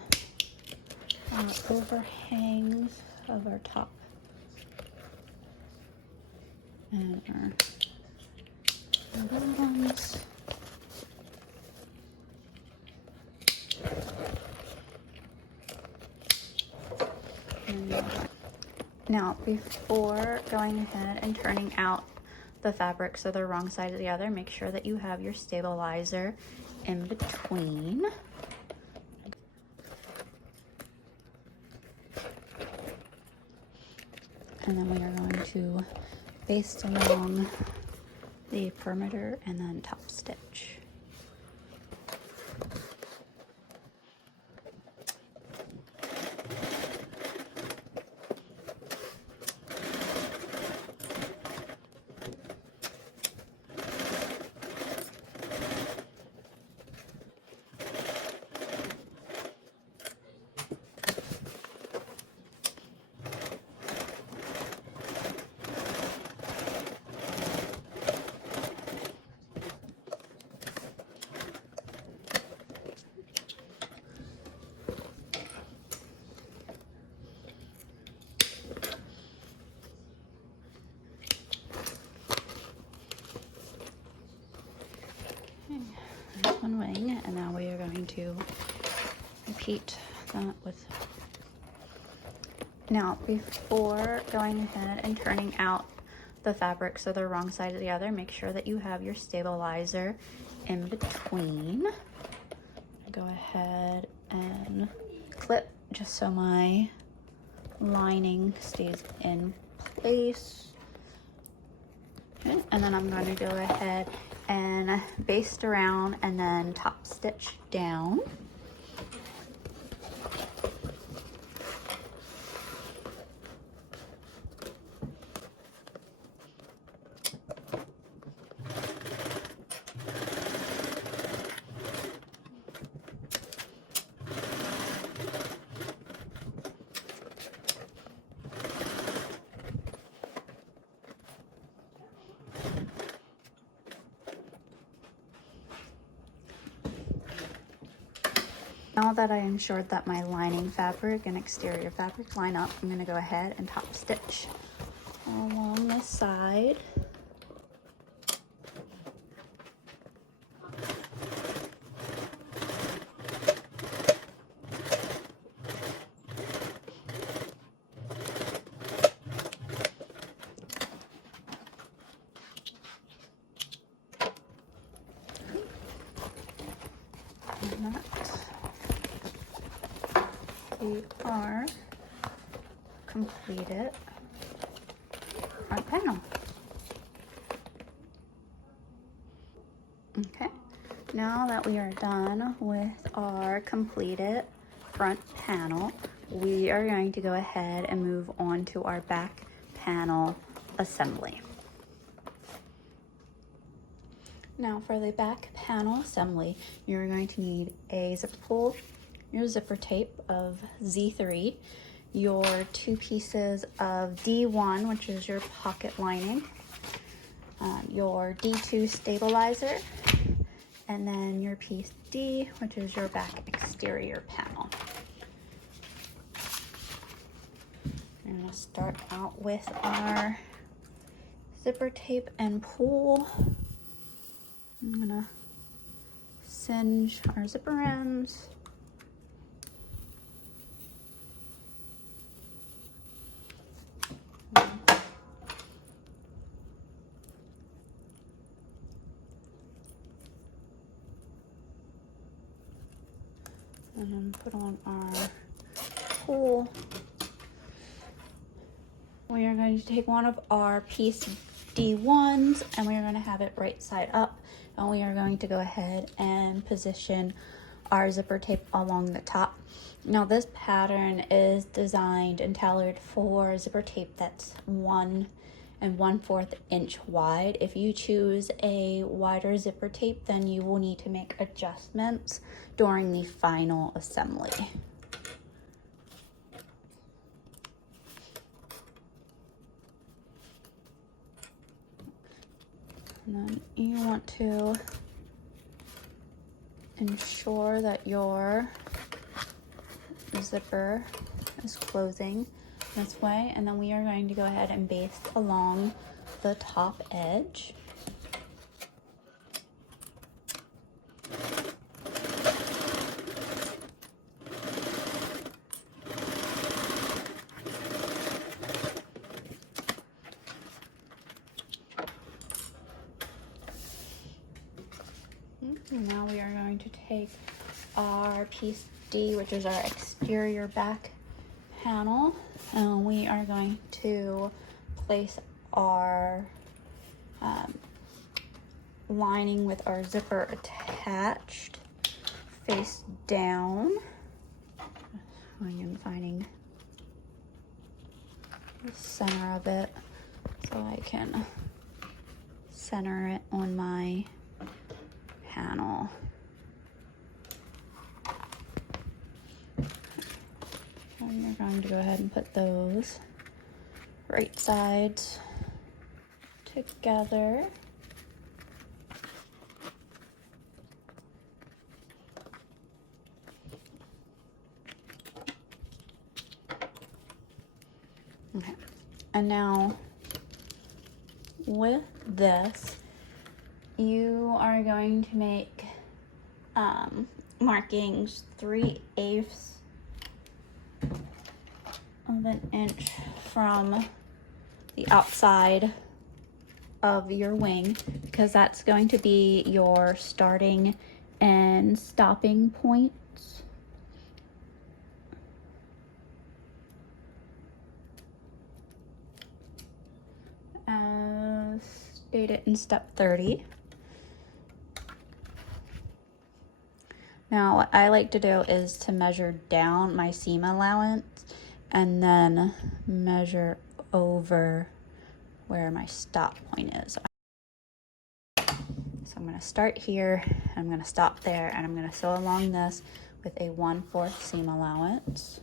overhangs of our top and our bottoms. Now, before going ahead and turning out the fabric so they're wrong side of the other, make sure that you have your stabilizer in between. And then we are going to baste along the perimeter and then top stitch. One wing, and now we are going to repeat that with. Now, before going ahead and turning out the fabric so they're wrong side of the other, make sure that you have your stabilizer in between. Go ahead and clip just so my lining stays in place. Okay, and then I'm going to go ahead and baste around and then top stitch down. Now that I ensured that my lining fabric and exterior fabric line up, I'm going to go ahead and top stitch along this side. And that we are completed front panel. Okay, now that we are done with our completed front panel, we are going to go ahead and move on to our back panel assembly. Now for the back panel assembly, you're going to need a zipper pull, your zipper tape of Z3, your 2 pieces of D1, which is your pocket lining, your D2 stabilizer, and then your piece D, which is your back exterior panel. I'm going to start out with our zipper tape and pull. I'm gonna singe our zipper ends. And then put on our pull. We are going to take one of our piece D1s and we are going to have it right side up, and we are going to go ahead and position our zipper tape along the top. Now this pattern is designed and tailored for zipper tape that's 1 1/4 inch wide. If you choose a wider zipper tape, then you will need to make adjustments during the final assembly. And then you want to ensure that your zipper is closing this way, and then we are going to go ahead and baste along the top edge. And now we are going to take our piece D, which is our exterior back panel, and we are going to place our lining with our zipper attached face down. Going and finding the center of it so I can center it on my panel. And we're going to go ahead and put those right sides together. Okay, and now with this, you are going to make markings 3/8 of an inch from the outside of your wing, because that's going to be your starting and stopping points. As stated in step 30. Now what I like to do is to measure down my seam allowance and then measure over where my stop point is. So I'm going to start here, I'm going to stop there, and I'm going to sew along this with a 1/4 seam allowance.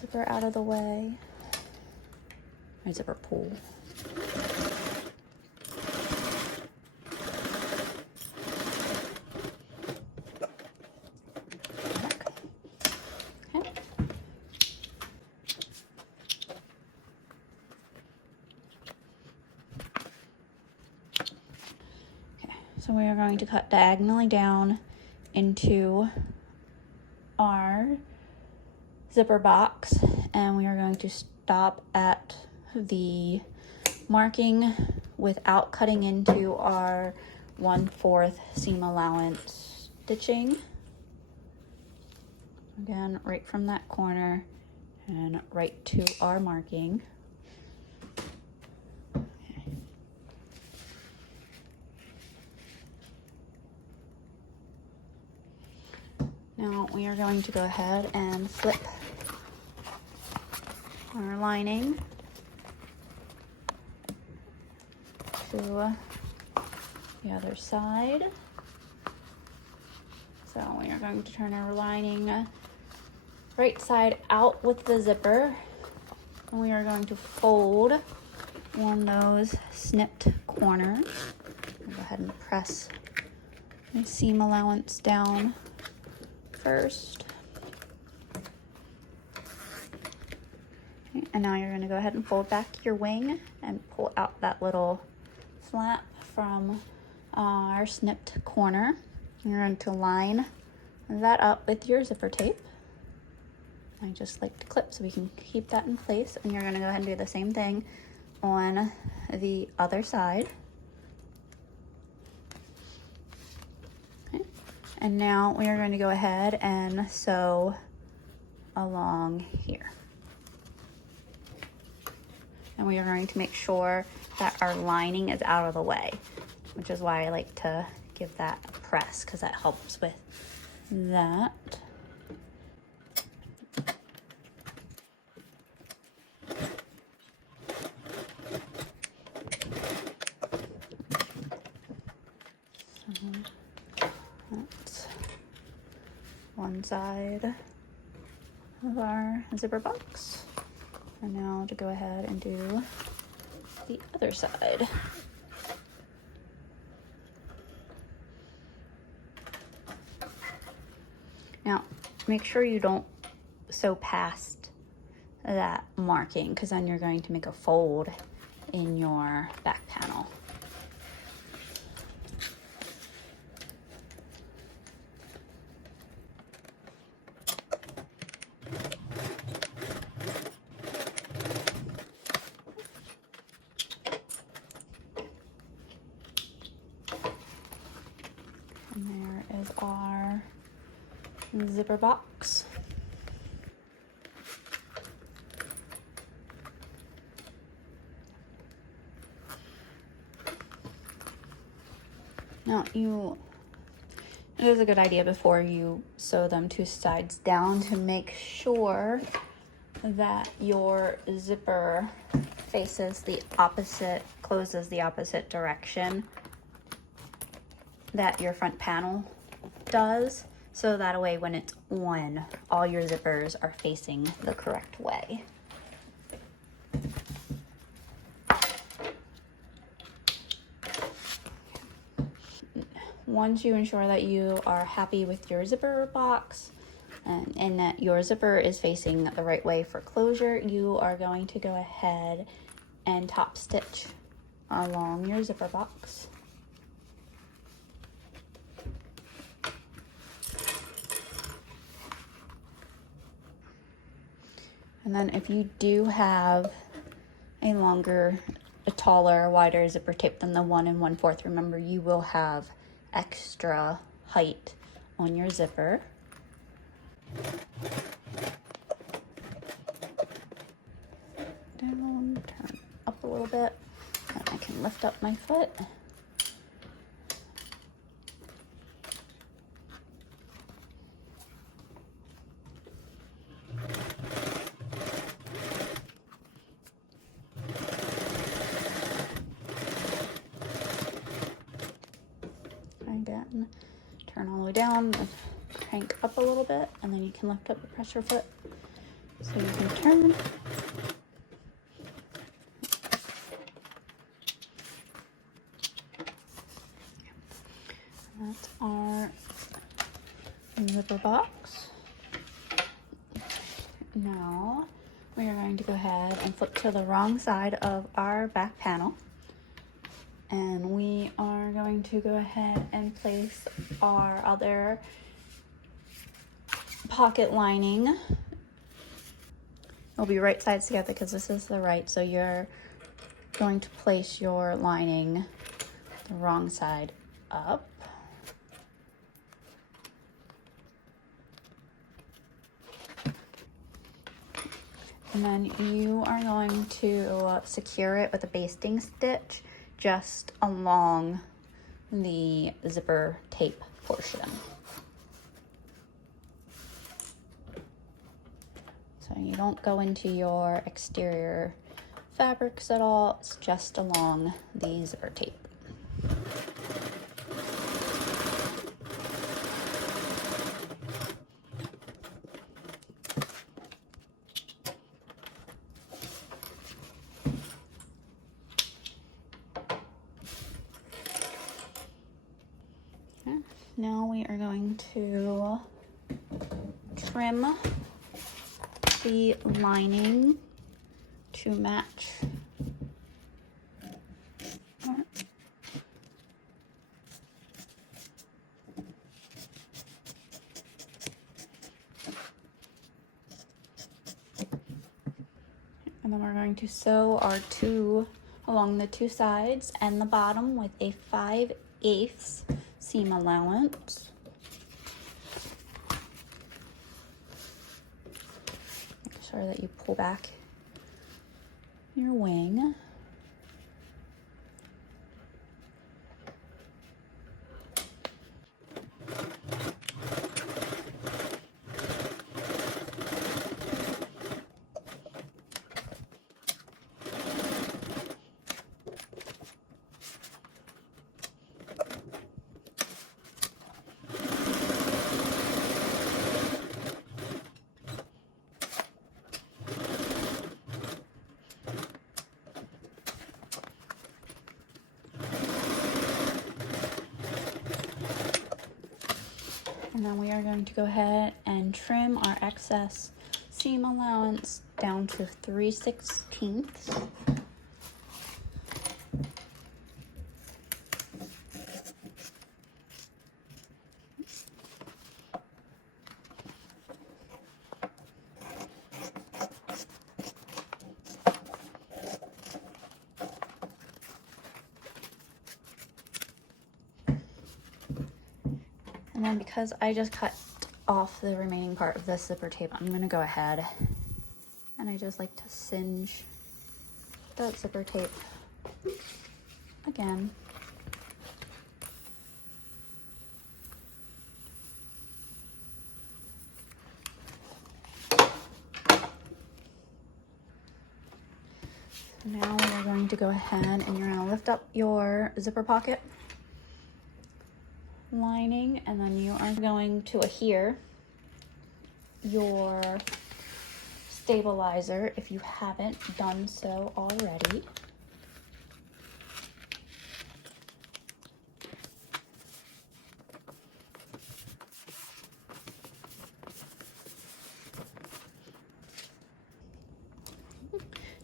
Zipper out of the way. My zipper pull. Okay. So we are going to cut diagonally down into our zipper box, and we are going to stop at the marking without cutting into our 1/4 seam allowance stitching. Again, right from that corner and right to our marking. Now we are going to go ahead and flip our lining to the other side. So we are going to turn our lining right side out with the zipper, and we are going to fold on those snipped corners. I'll go ahead and press my seam allowance down first. Okay, and now you're going to go ahead and fold back your wing and pull out that little flap from our snipped corner. You're going to line that up with your zipper tape. I just like to clip so we can keep that in place. And you're gonna go ahead and do the same thing on the other side. Okay. And now we are going to go ahead and sew along here. And we are going to make sure that our lining is out of the way, which is why I like to give that a press, because that helps with that. That's one side of our zipper box. And now to go ahead and do the other side. Now, make sure you don't sew past that marking, because then you're going to make a fold in your back panel. And there is our zipper box. Now it is a good idea before you sew them two sides down to make sure that your zipper faces the opposite, closes the opposite direction that your front panel does, so that way when it's on, all your zippers are facing the correct way. Once you ensure that you are happy with your zipper box and that your zipper is facing the right way for closure, you are going to go ahead and top stitch along your zipper box. And then if you do have a taller, wider zipper tape than the 1 1/4, remember you will have extra height on your zipper. Down, turn up a little bit, and I can lift up my foot. Again, turn all the way down, crank up a little bit, and then you can lift up the pressure foot so you can turn. That's our zipper box. Now we are going to go ahead and flip to the wrong side of our back panel. And we are going to go ahead and place our other pocket lining. It'll be right sides together because this is the right, so you're going to place your lining the wrong side up. And then you are going to secure it with a basting stitch just along the zipper tape portion. So you don't go into your exterior fabrics at all, it's just along the zipper tape. Now we are going to trim the lining to match. And then we're going to sew our two along the two sides and the bottom with a 5/8 seam allowance. Make sure that you pull back your wing. And then we are going to go ahead and trim our excess seam allowance down to 3/16. And then because I just cut off the remaining part of this zipper tape, I'm gonna go ahead and I just like to singe that zipper tape again. Now we're going to go ahead and you're gonna lift up your zipper pocket lining, and then you are going to adhere your stabilizer if you haven't done so already.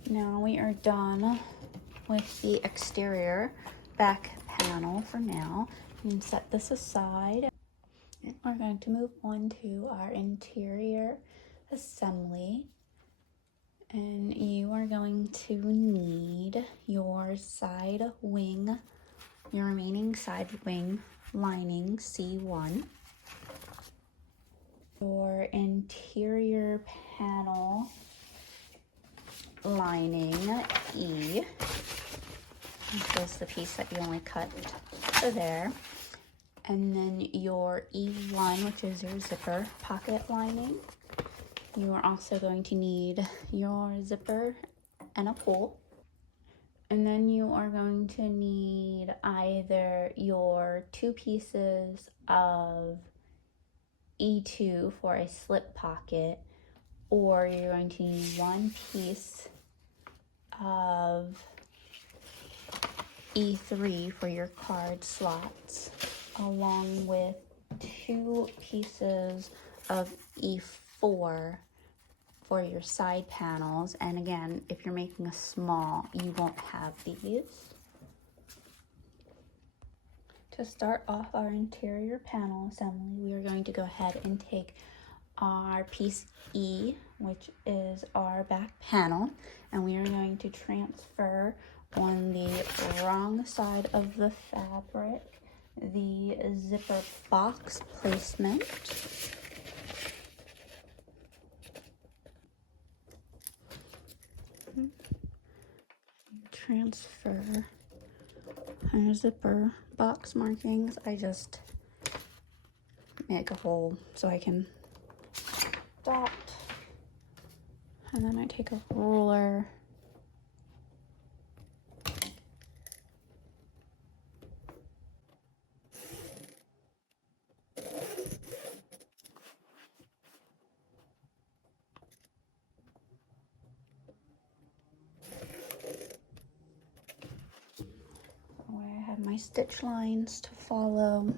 Now we are done with the exterior back panel for now. You can set this aside. We're going to move on to our interior assembly. And you are going to need your side wing, your remaining side wing lining C1, your interior panel lining E. This is the piece that you only cut to there. And then your E1, which is your zipper pocket lining. You are also going to need your zipper and a pull. And then you are going to need either your 2 pieces of E2 for a slip pocket, or you're going to need 1 piece of E3 for your card slots, along with 2 pieces of E4 for your side panels. And again, if you're making a small, you won't have these. To start off our interior panel assembly, we are going to go ahead and take our piece E, which is our back panel, and we are going to transfer on the wrong side of the fabric the zipper box placement. Transfer our zipper box markings. I just make a hole so I can dot, and then I take a ruler where I have my stitch lines to follow.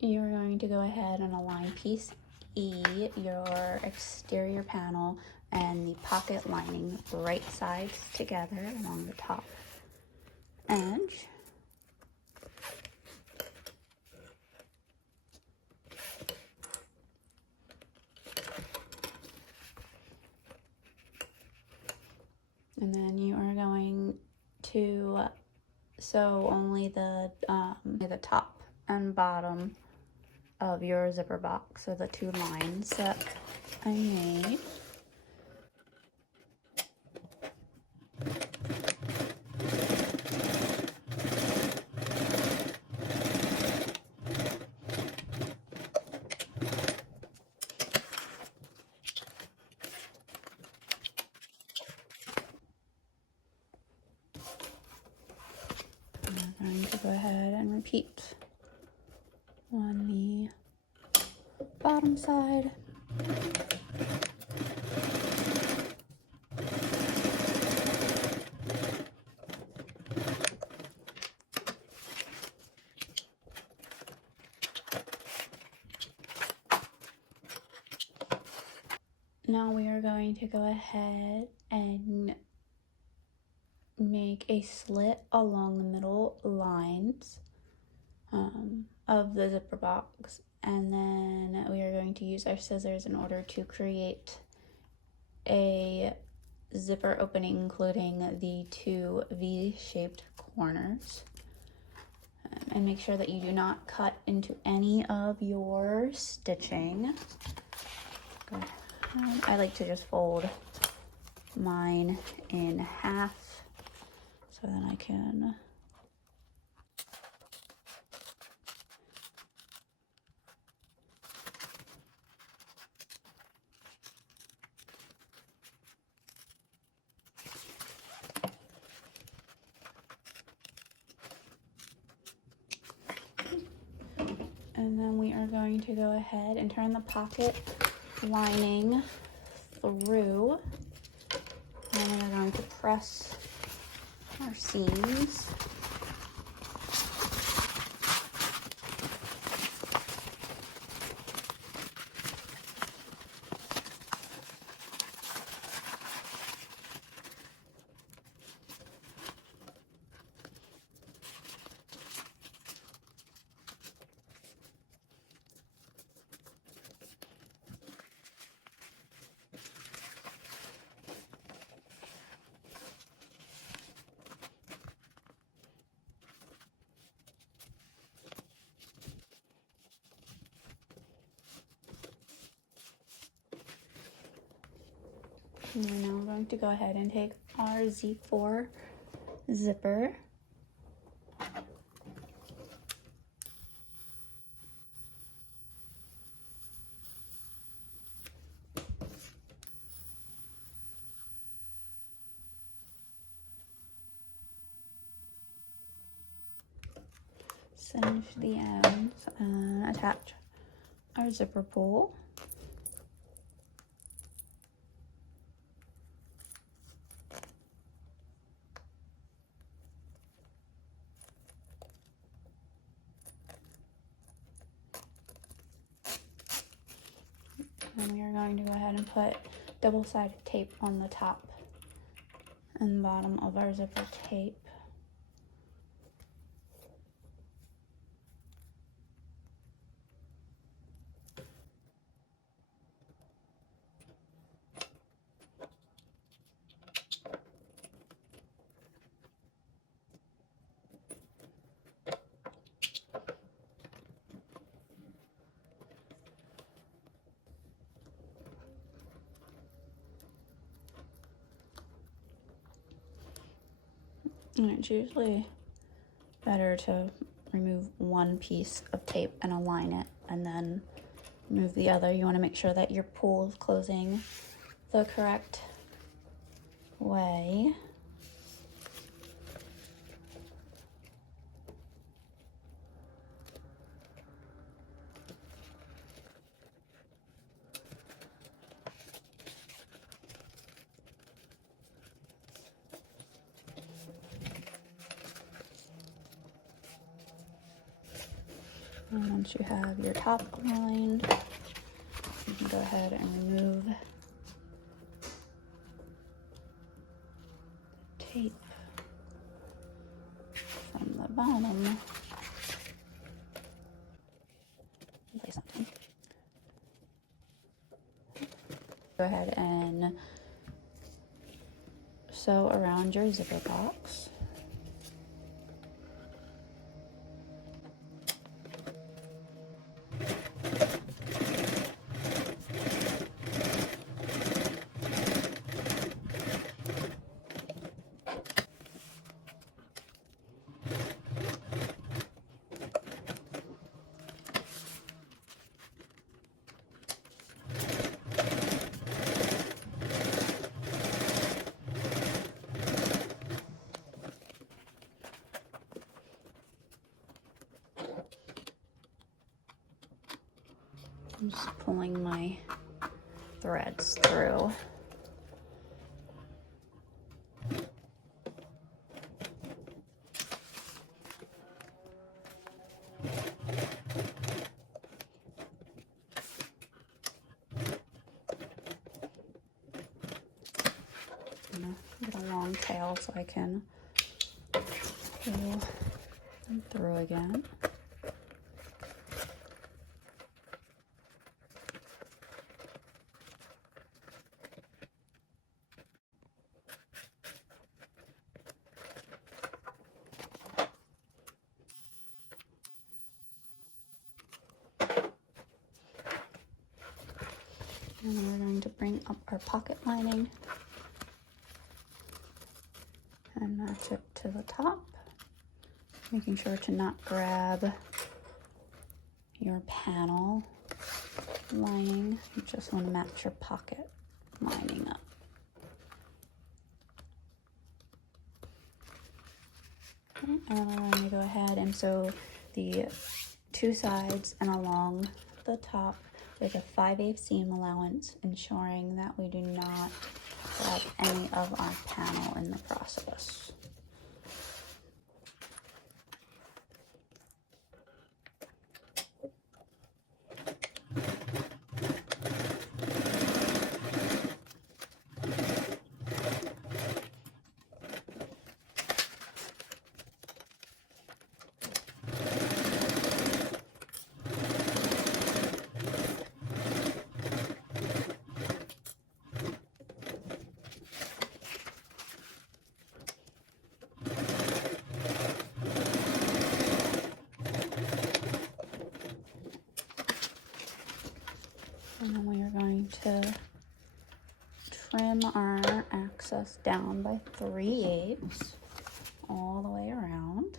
You're going to go ahead and align piece E, your exterior panel, and the pocket lining right sides together along the top edge. So only the top and bottom of your zipper box, so the two lines that I made. I'm going to go ahead and repeat on the bottom side. Now we are going to go ahead and make a slit along the middle lines of the zipper box, and then we are going to use our scissors in order to create a zipper opening, including the two V-shaped corners. And make sure that you do not cut into any of your stitching. I like to just fold mine in half so then I can and then we are going to go ahead and turn the pocket lining through, and we're going to press our seams. And we're now going to go ahead and take our Z4 zipper, cinch the ends, and attach our zipper pull. And we are going to go ahead and put double-sided tape on the top and bottom of our zipper tape. And it's usually better to remove one piece of tape and align it, and then remove the other. You want to make sure that your pull is closing the correct way. And once you have your top aligned, you can go ahead and remove tape from the bottom. Place something. Go ahead and sew around your zipper box. I'm just pulling my threads through. I'm gonna get a long tail so I can pull them through again. And then we're going to bring up our pocket lining and match it to the top, making sure to not grab your panel lining. You just want to match your pocket lining up. Okay, and we're going to go ahead and sew the two sides and along the top with a 5/8 seam allowance, ensuring that we do not grab any of our panel in the process. And then we are going to trim our axis down by 3/8 all the way around.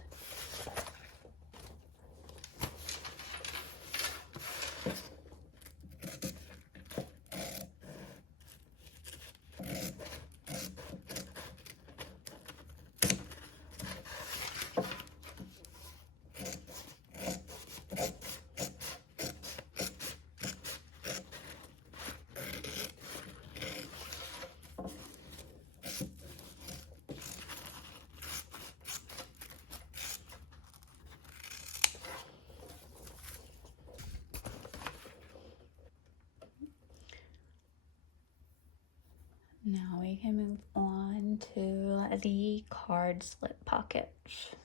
Now we can move on to the card slit pockets.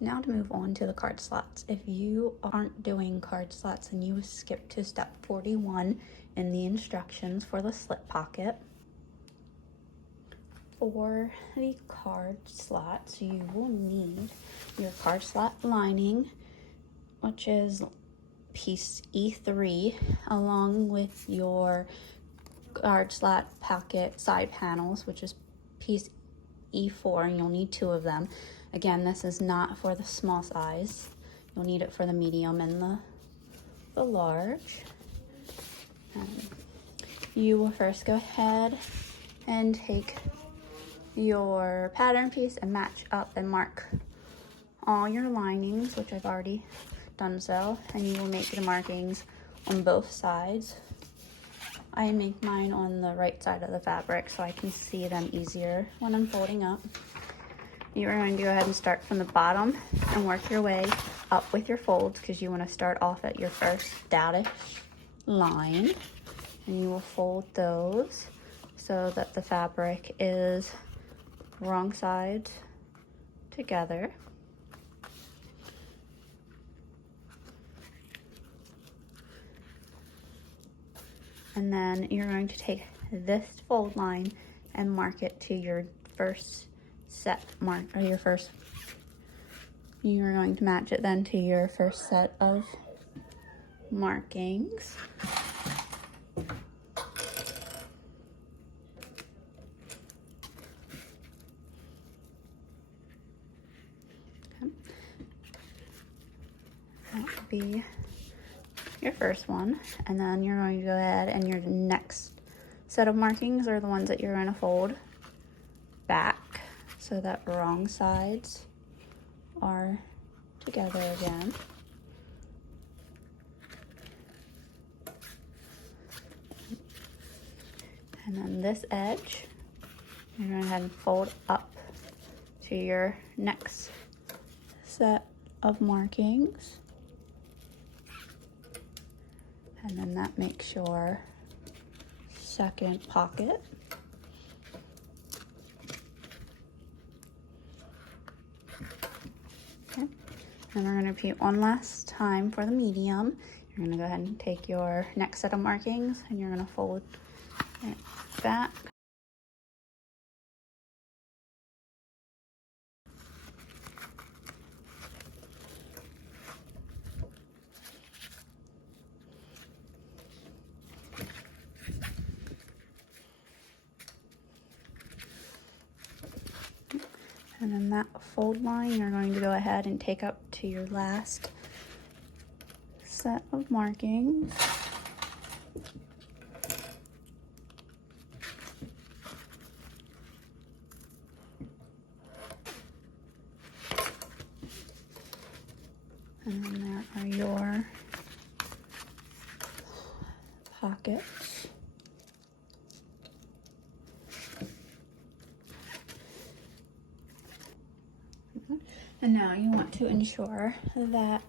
Now to move on to the card slots. If you aren't doing card slots and you skip to step 41 in the instructions for the slit pocket, for the card slots, you will need your card slot lining, which is piece E3, along with your card slot pocket side panels, which is piece E4, and you'll need 2 of them. Again, this is not for the small size. You'll need it for the medium and the large. You will first go ahead and take your pattern piece and match up and mark all your linings, which I've already done so, and you will make the markings on both sides. I make mine on the right side of the fabric so I can see them easier when I'm folding up. You are going to go ahead and start from the bottom and work your way up with your folds, because you want to start off at your first dadish line, and you will fold those so that the fabric is wrong sides together. And then you're going to take this fold line and mark it to your first set mark, or your first, you're going to match it then to your first set of markings. That would be your first one, and then you're going to go ahead and your next set of markings are the ones that you're going to fold back so that wrong sides are together again. And then this edge, you're going to go ahead and fold up to your next set of markings. And then that makes your second pocket. Okay. And we're going to repeat one last time for the medium. You're going to go ahead and take your next set of markings and you're going to fold it back. And then that fold line, you're going to go ahead and take up to your last set of markings. And then there are your pockets. And now you want to ensure that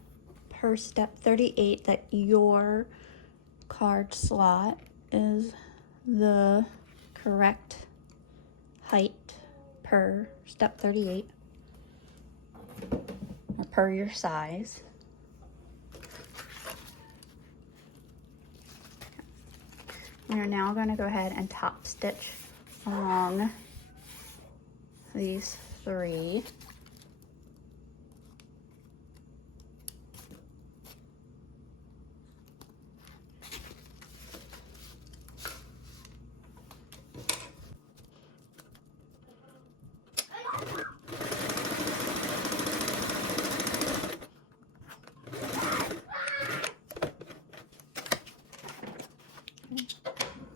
per step 38 that your card slot is the correct height per step 38 or per your size. We're now going to go ahead and top stitch along these three.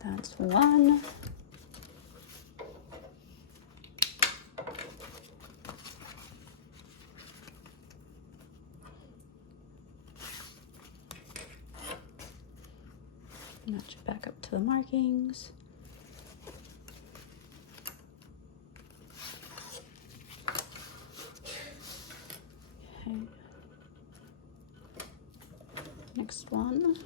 That's one. Match it back up to the markings. Okay. Next one.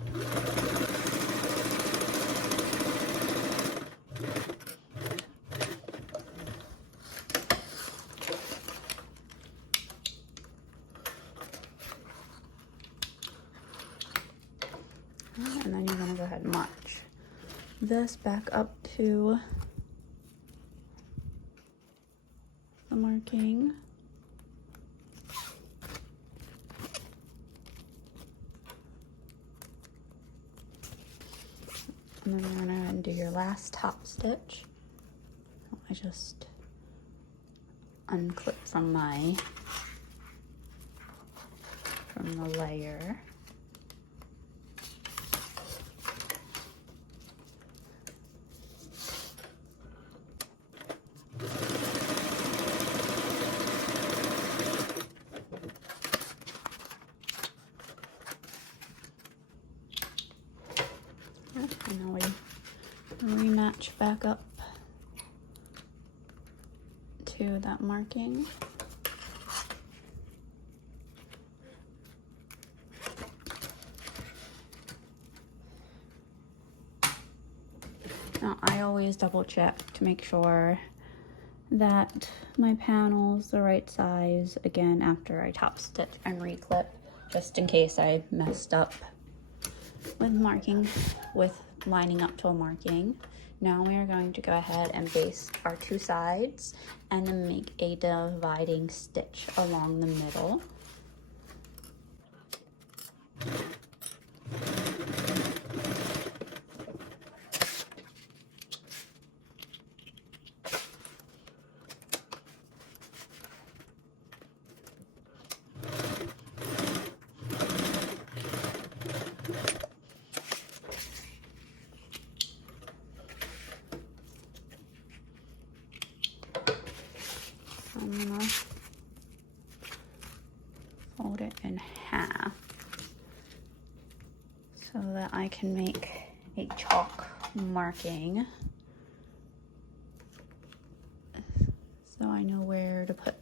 And then you're going to go ahead and march this back up to the marking. And then you're going to go ahead and do your last top stitch. I just unclip from the layer. And now we rematch back up to that marking. Now I always double check to make sure that my panel's the right size again after I top stitch and reclip, just in case I messed up with marking, with lining up to a marking. Now we are going to go ahead and baste our two sides and then make a dividing stitch along the middle. I'm gonna fold it in half so that I can make a chalk marking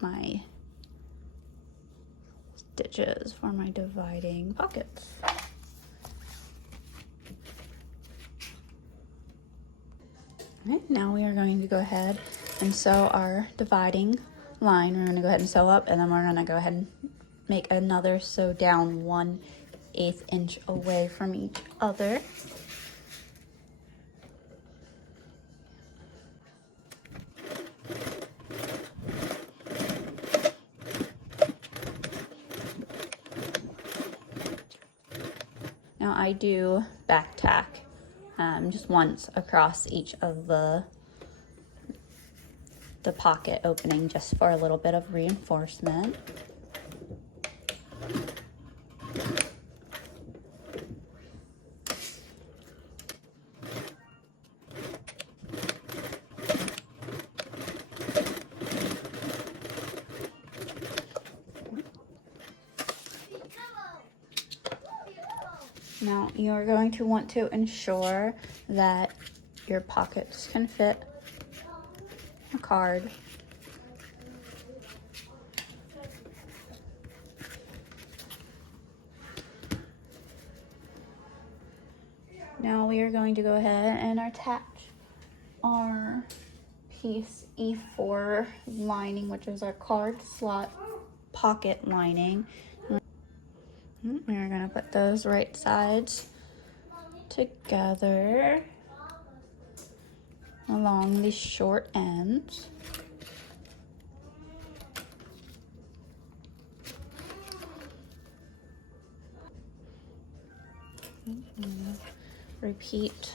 my stitches for my dividing pockets. Okay, now we are going to go ahead and sew our dividing line. We're going to go ahead and sew up, and then we're going to go ahead and make another sew down 1/8 inch away from each other. Now I do back tack just once across each of the pocket opening, just for a little bit of reinforcement. Now you're going to want to ensure that your pockets can fit a card. Now we are going to go ahead and attach our piece E4 lining, which is our card slot pocket lining. We're going to put those right sides together along the short ends. Repeat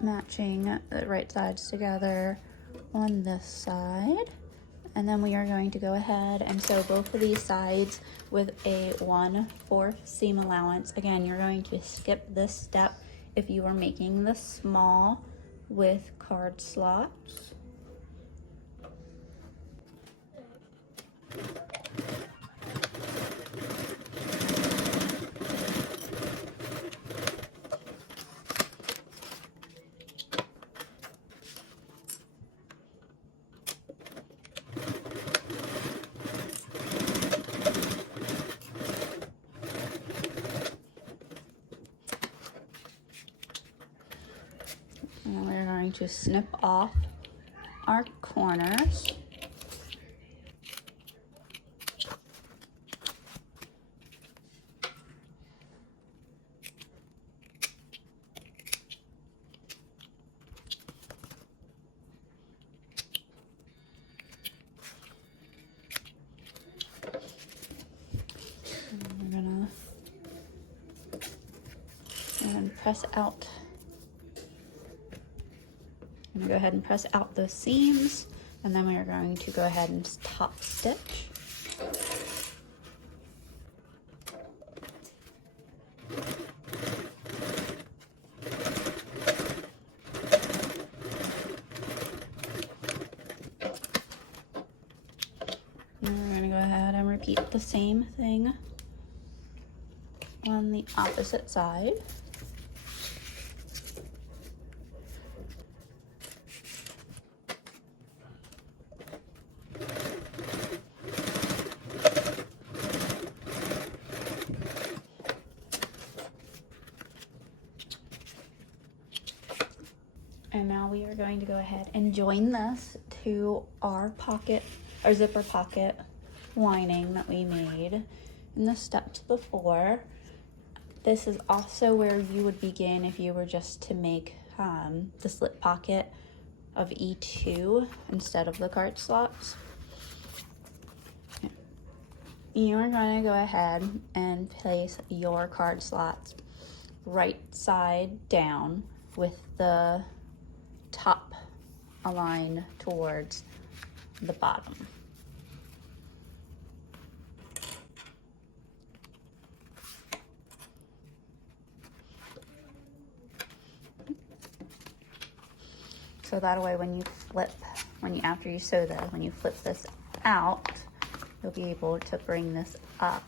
matching the right sides together on this side. And then we are going to go ahead and sew both of these sides with a 1/4 seam allowance. Again, you're going to skip this step if you are making the small with card slots. And we're going to snip off our corners. And we're gonna press out. I'm gonna go ahead and press out those seams, and then we are going to go ahead and top stitch. And we're gonna go ahead and repeat the same thing on the opposite side. And now we are going to go ahead and join this to our pocket, our zipper pocket lining that we made in the steps before. This is also where you would begin if you were just to make the slip pocket of E2 instead of the card slots. You are going to go ahead and place your card slots right side down with the top aligned towards the bottom. So that way when you flip, after you sew this, when you flip this out, you'll be able to bring this up,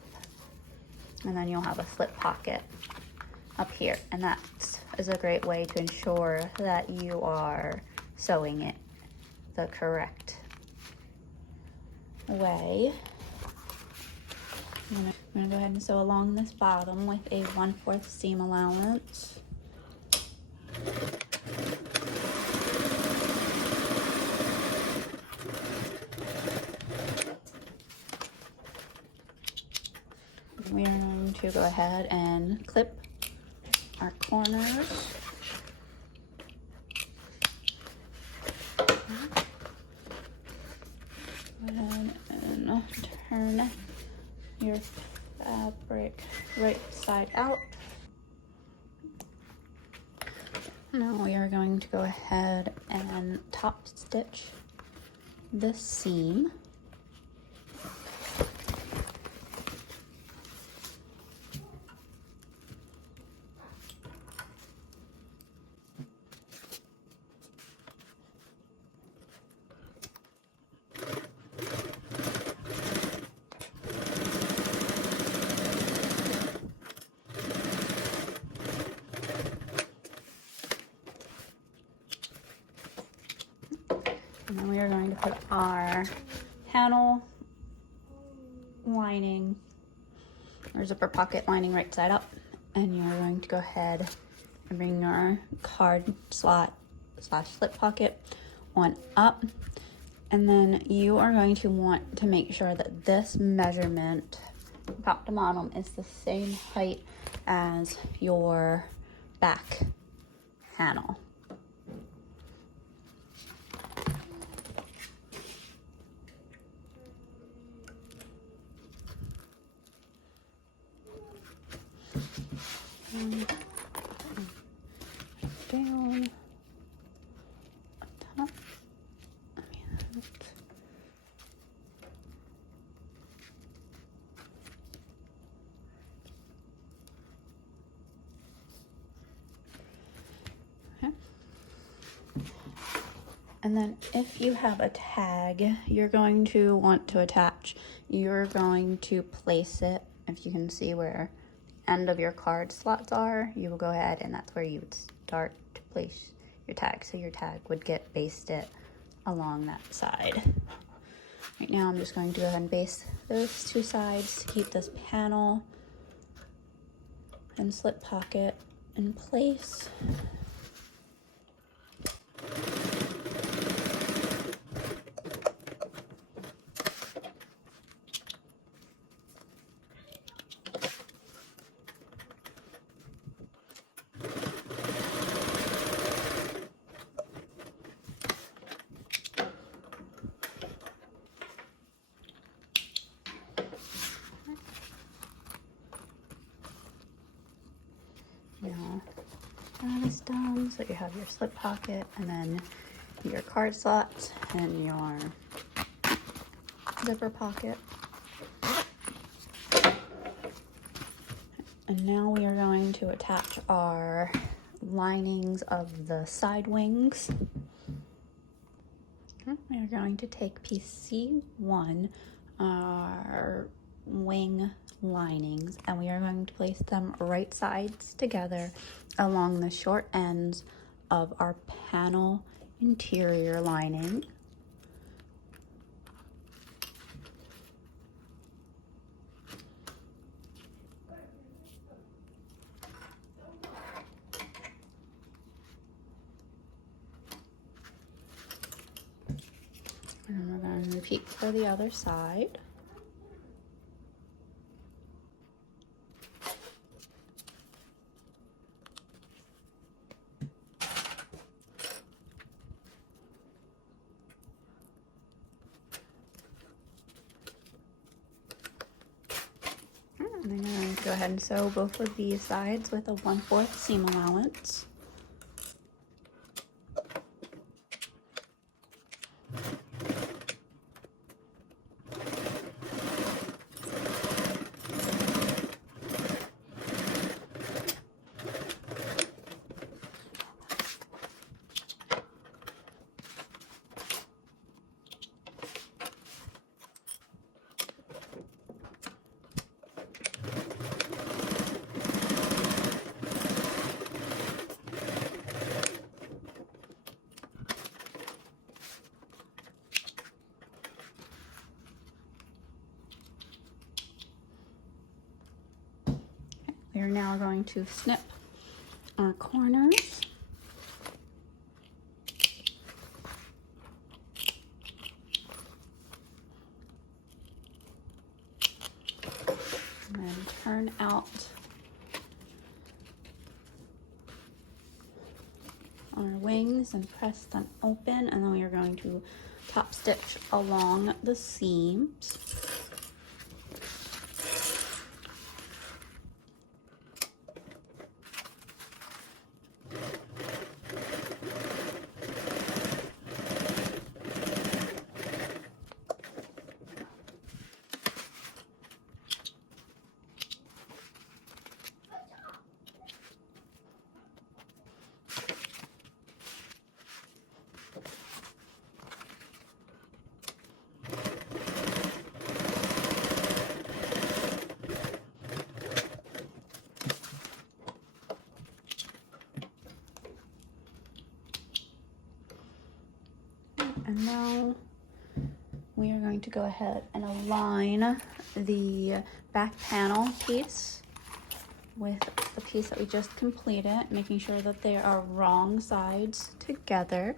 and then you'll have a slip pocket up here, and that is a great way to ensure that you are sewing it the correct way. I'm gonna go ahead and sew along this bottom with a 1/4 seam allowance. We are going to go ahead and clip our corners. Go ahead and turn your fabric right side out. Now we are going to go ahead and top stitch this seam. And then we are going to put our panel lining, or zipper pocket lining right side up. And you're going to go ahead and bring your card slot / slip pocket on up. And then you are going to want to make sure that this measurement, top to bottom, is the same height as your back panel. Down, up top. Okay. And then if you have a tag you're going to want to attach, you're going to place it, if you can see where the end of your card slots are, you will go ahead and that's where you would start to place your tag. So your tag would get basted along that side. Right now I'm just going to go ahead and base those two sides to keep this panel and slip pocket in place. Now that is done, so you have your slip pocket and then your card slots and your zipper pocket. And now we are going to attach our linings of the side wings. We are going to take piece C1, our wing linings, and we are going to place them right sides together along the short ends of our panel interior lining. And we're going to repeat for the other side. And then I'm going to go ahead and sew both of these sides with a 1/4 seam allowance. are now going to snip our corners. And then turn out our wings and press them open, and then we are going to top stitch along the seams. And now we are going to go ahead and align the back panel piece with the piece that we just completed, making sure that they are wrong sides together.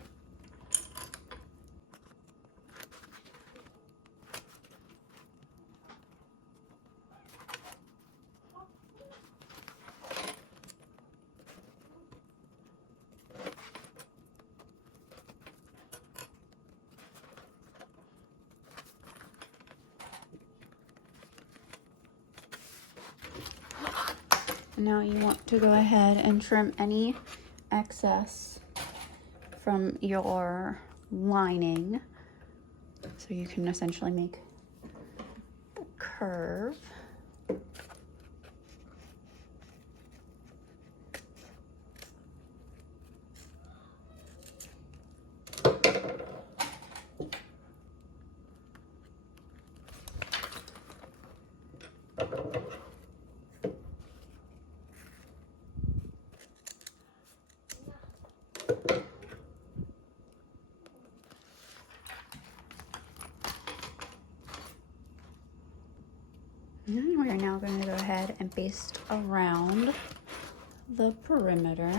Now you want to go ahead and trim any excess from your lining so you can essentially make the curve. And we are now going to go ahead and baste around the perimeter.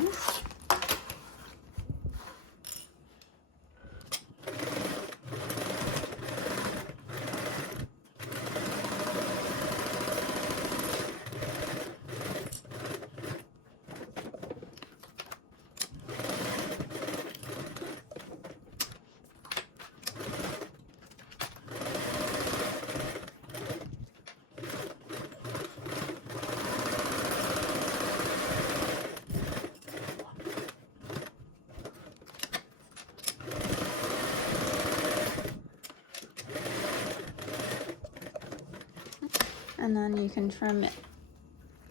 And then you can trim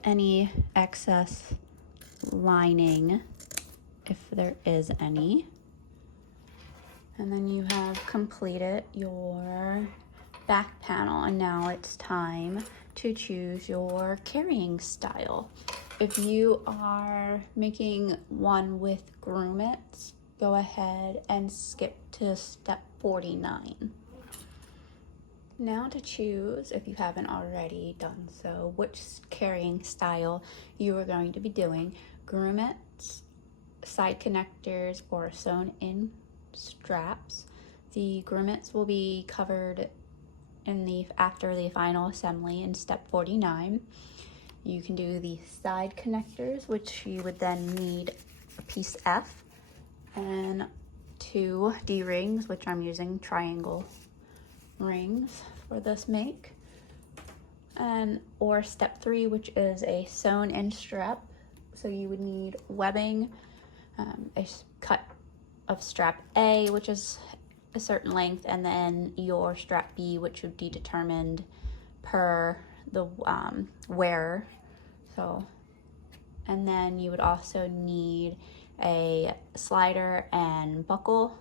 any excess lining if there is any. And then you have completed your back panel, and now it's time to choose your carrying style. If you are making one with grommets, go ahead and skip to step 49. Now to choose, if you haven't already done so, which carrying style you are going to be doing: grommets, side connectors, or sewn in straps. The grommets will be covered in after the final assembly in step 49. You can do the side connectors, which you would then need a piece F and 2 D-rings, which I'm using triangle rings for this make, and or step 3, which is a sewn in strap. So you would need webbing, a cut of strap A, which is a certain length, and then your strap B, which would be determined per the wearer. So, and then you would also need a slider and buckle,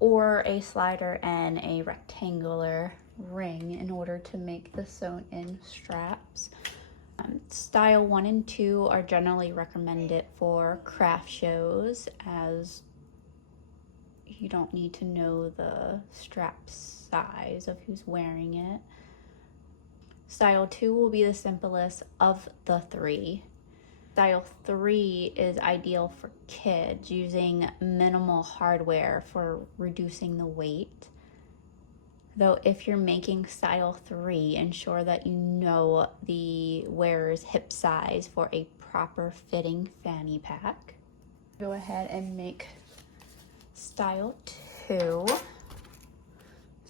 or a slider and a rectangular ring in order to make the sewn in straps. Style 1 and 2 are generally recommended for craft shows, as you don't need to know the strap size of who's wearing it. Style 2 will be the simplest of the three. Style 3 is ideal for kids using minimal hardware for reducing the weight. Though if you're making style 3, ensure that you know the wearer's hip size for a proper fitting fanny pack. Go ahead and make style 2.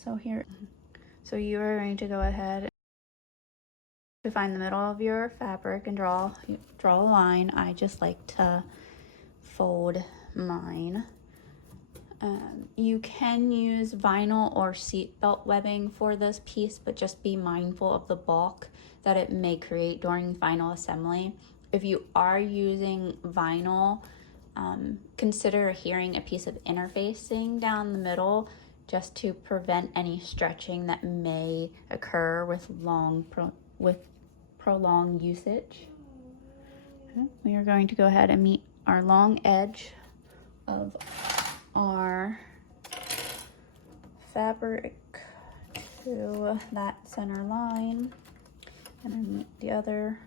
So you are going to go ahead to find the middle of your fabric and draw a line. I just like to fold mine. You can use vinyl or seatbelt webbing for this piece, but just be mindful of the bulk that it may create during final assembly. If you are using vinyl, consider adhering a piece of interfacing down the middle just to prevent any stretching that may occur with prolonged usage. Okay. We are going to go ahead and meet our long edge of our fabric to that center line, and then meet the other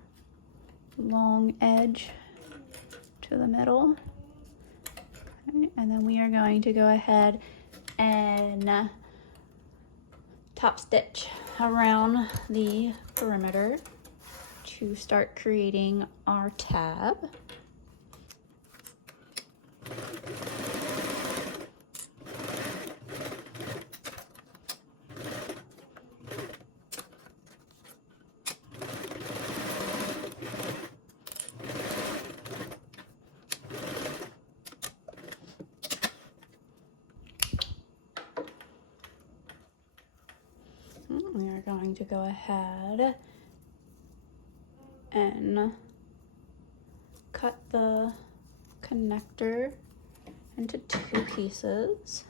long edge to the middle. Okay. And then we are going to go ahead and top stitch around the perimeter to start creating our tab. We are going to go ahead and cut the connector into 2 pieces.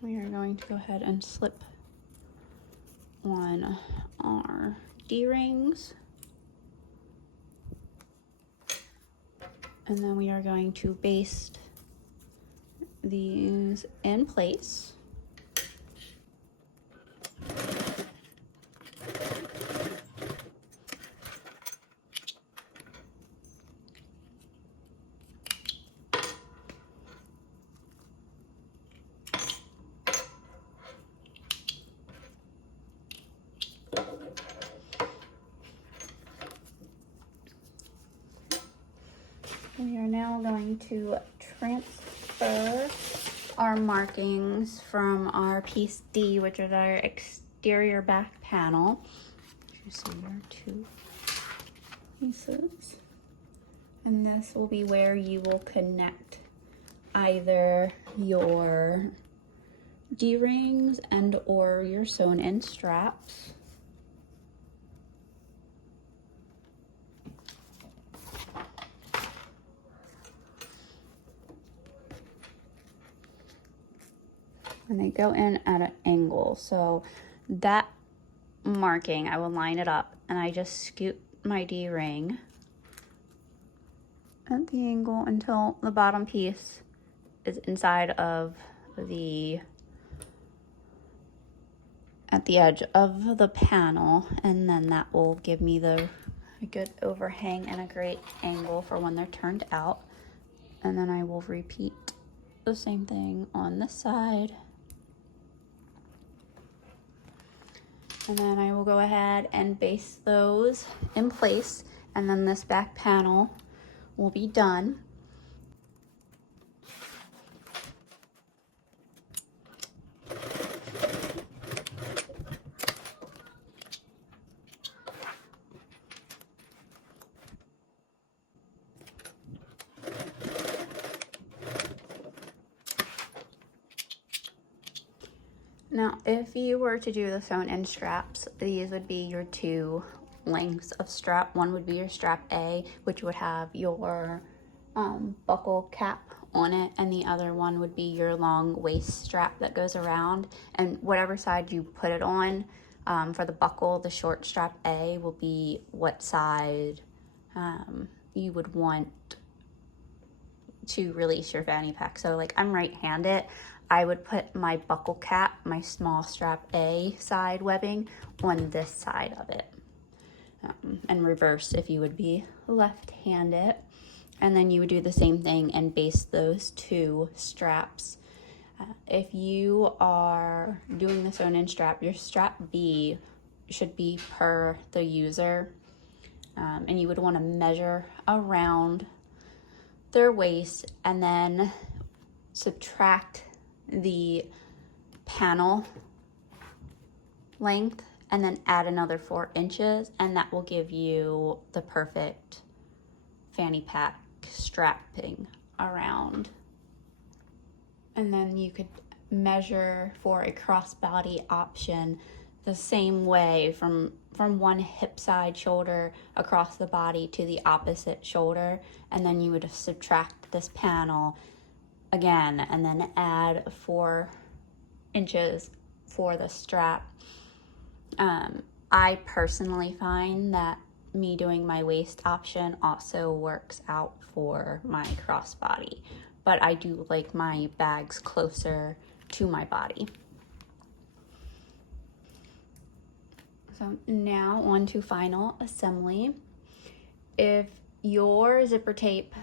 We are going to go ahead and slip on our D-rings. And then we are going to baste these in place. We are now going to transfer our markings from our piece D, which is our exterior back panel. You see our 2 pieces. And this will be where you will connect either your D-rings and or your sewn in straps. And they go in at an angle. So that marking, I will line it up and I just scoot my D-ring at the angle until the bottom piece is inside of at the edge of the panel, and then that will give me a good overhang and a great angle for when they're turned out. And then I will repeat the same thing on this side. And then I will go ahead and baste those in place, and then this back panel will be done. Now, if you were to do the sewn in straps, these would be your 2 lengths of strap. One would be your strap A, which would have your buckle cap on it, and the other one would be your long waist strap that goes around. And whatever side you put it on, for the buckle, the short strap A will be what side you would want to release your fanny pack. So like I'm right-handed, I would put my buckle cap, my small strap A side webbing, on this side of it. And reverse if you would be left-handed. And then you would do the same thing and baste those two straps. If you are doing the sewn-in strap, your strap B should be per the user. And you would want to measure around their waist and then subtract the panel length and then add another 4 inches, and that will give you the perfect fanny pack strapping around. And then you could measure for a crossbody option the same way from one hip side shoulder across the body to the opposite shoulder, and then you would subtract this panel again and then add 4 inches for the strap. I personally find that me doing my waist option also works out for my crossbody, but I do like my bags closer to my body. So now on to final assembly. If your zipper tape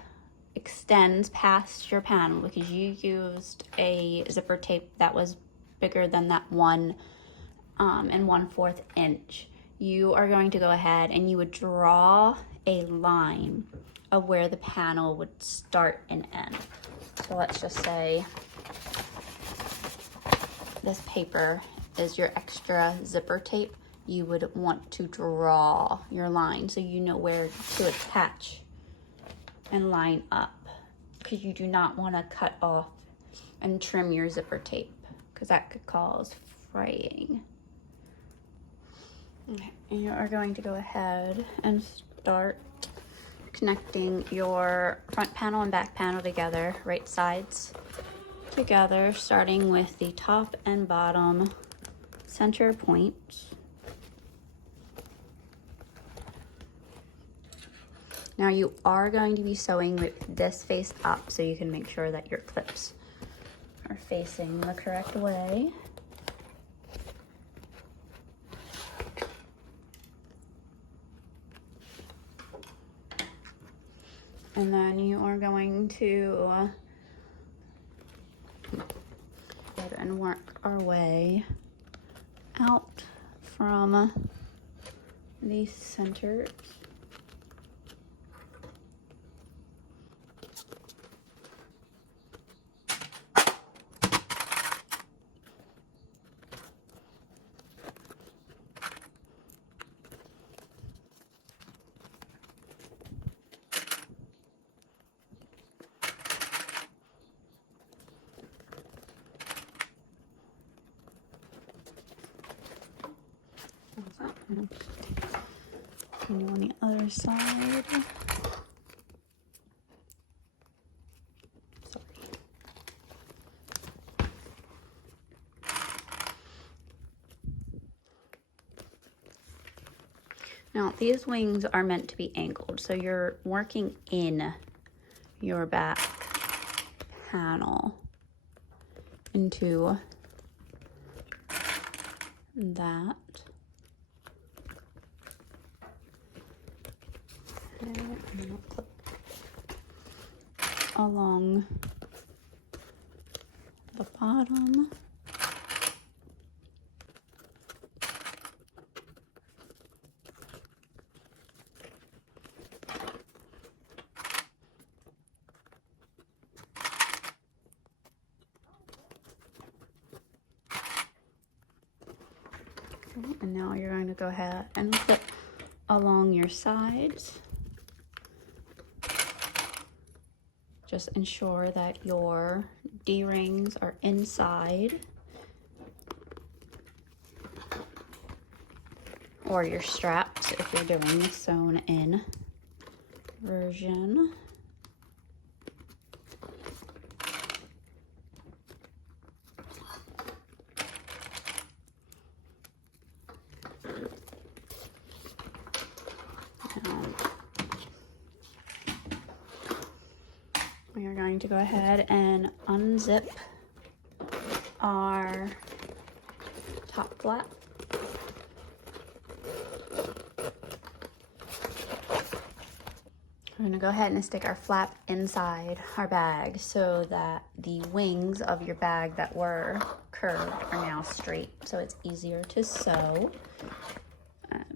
extends past your panel because you used a zipper tape that was bigger than that 1 1/4 inch, you are going to go ahead and you would draw a line of where the panel would start and end. So let's just say this paper is your extra zipper tape. You would want to draw your line so you know where to attach and line up, because you do not want to cut off and trim your zipper tape because that could cause fraying. Okay, and you are going to go ahead and start connecting your front panel and back panel together, right sides together, starting with the top and bottom center points. Now you are going to be sewing with this face up so you can make sure that your clips are facing the correct way. And then you are going to go and work our way out from these centers. Continue on the other side. Sorry. Now these wings are meant to be angled, so you're working in your back panel into that. And I'll clip along the bottom. And now you're going to go ahead and clip along your sides. Just ensure that your D-rings are inside, or your straps if you're doing the sewn in version. We are going to go ahead and unzip our top flap. We're gonna go ahead and stick our flap inside our bag so that the wings of your bag that were curved are now straight, so it's easier to sew.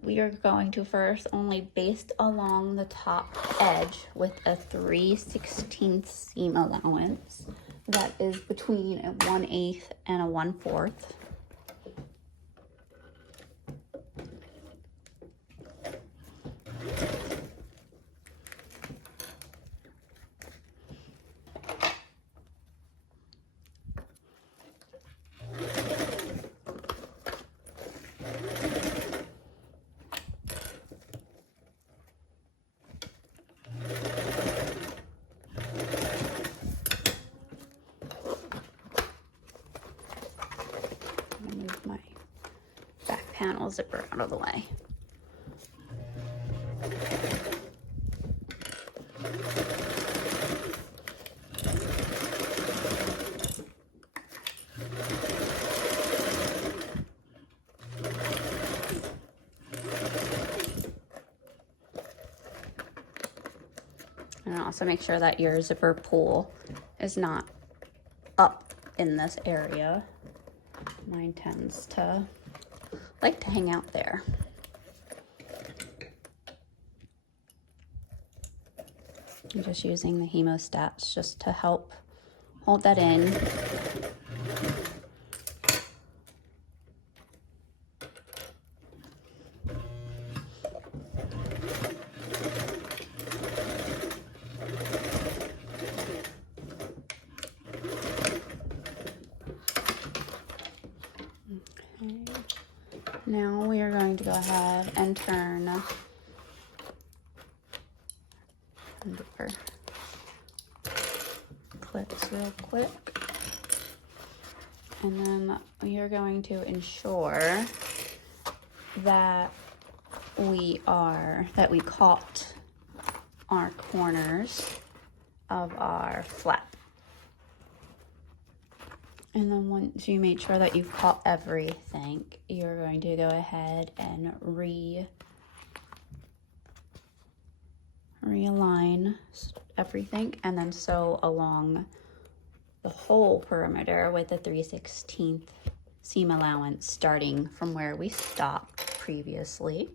We are going to first only baste along the top edge with a 3/16 seam allowance. That is between a 1/8 and a 1/4. Move my back panel zipper out of the way. And also make sure that your zipper pull is not up in this area. Mine tends to like to hang out there. I'm just using the hemostats just to help hold that in. Now we are going to go ahead and turn our clips real quick. And then we are going to ensure that we caught our corners of our flap. And then once you make sure that you've caught everything, you're going to go ahead and realign everything and then sew along the whole perimeter with a 3/16 seam allowance starting from where we stopped previously.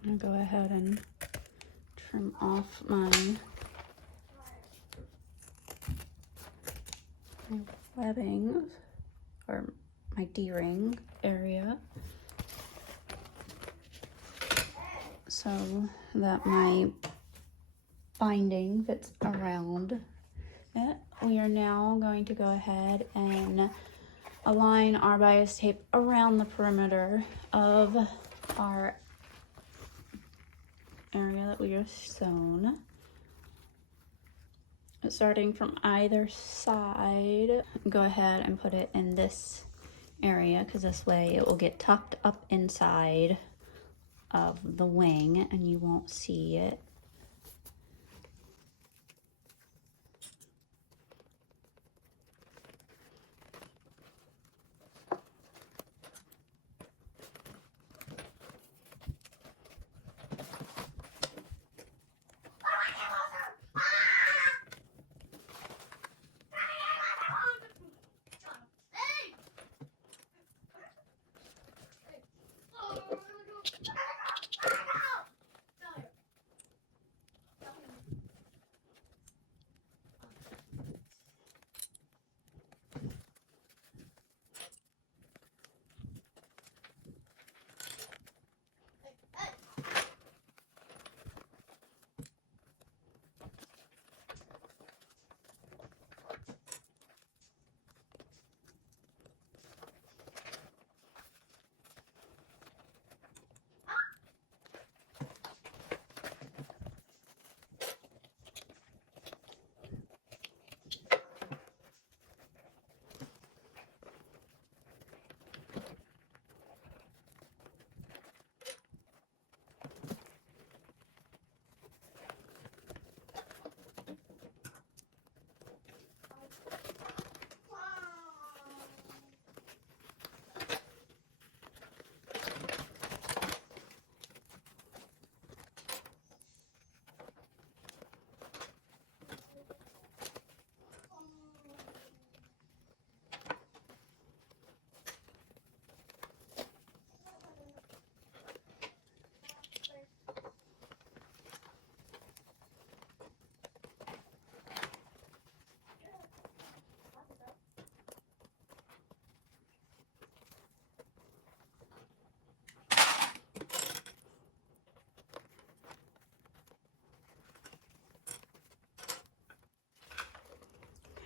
I'm gonna go ahead and trim off my webbing or my D-ring area so that my binding fits around it. We are now going to go ahead and align our bias tape around the perimeter of our area that we have sewn. starting from either side. Go ahead and put it in this area because this way it will get tucked up inside of the wing and you won't see it.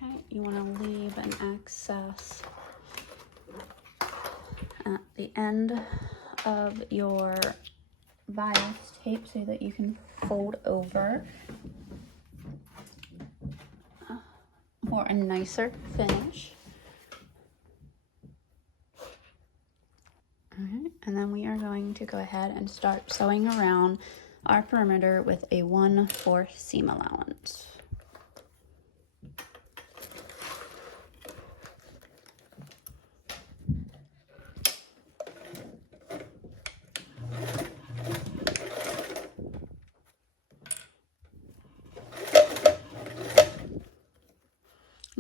Okay, you want to leave an excess at the end of your bias tape so that you can fold over for a nicer finish. Alright, and then we are going to go ahead and start sewing around our perimeter with a 1/4 seam allowance.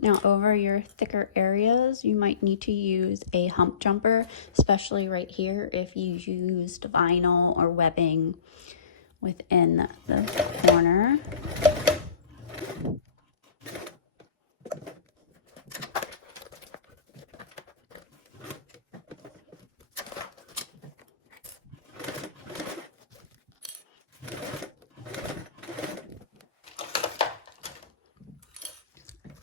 Now over your thicker areas, you might need to use a hump jumper, especially right here if you used vinyl or webbing within the corner.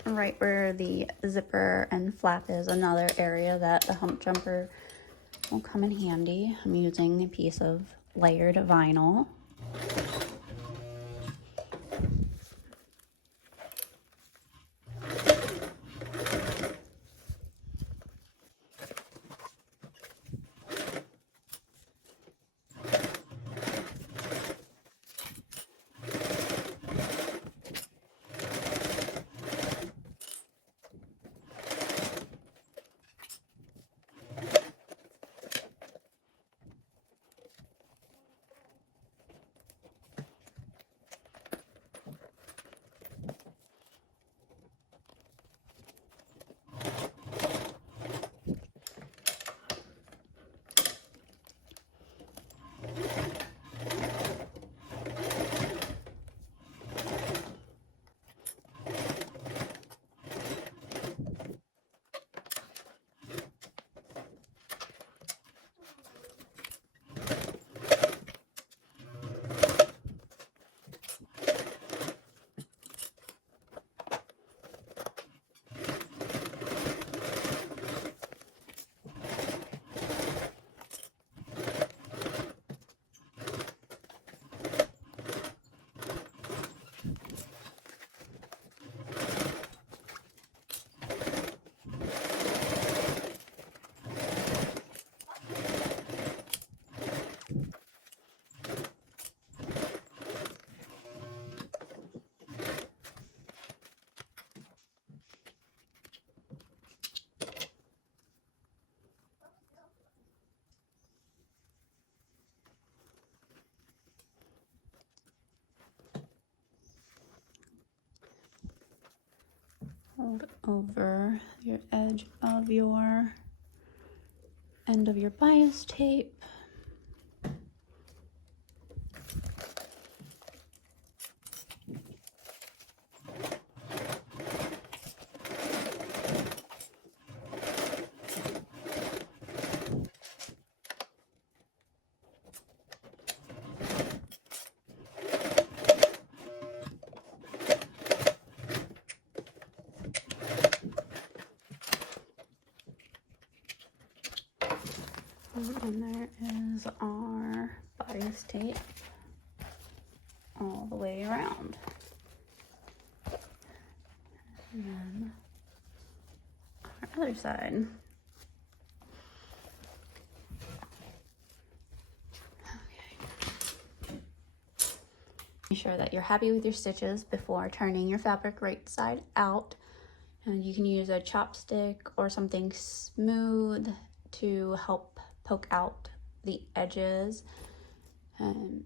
Right where the zipper and flap is another area that the hump jumper will come in handy. I'm using a piece of layered vinyl. hold over your edge of your end of your bias tape. And there is our bias tape all the way around. And then our other side. Okay. Be sure that you're happy with your stitches before turning your fabric right side out. And you can use a chopstick or something smooth to help poke out the edges, and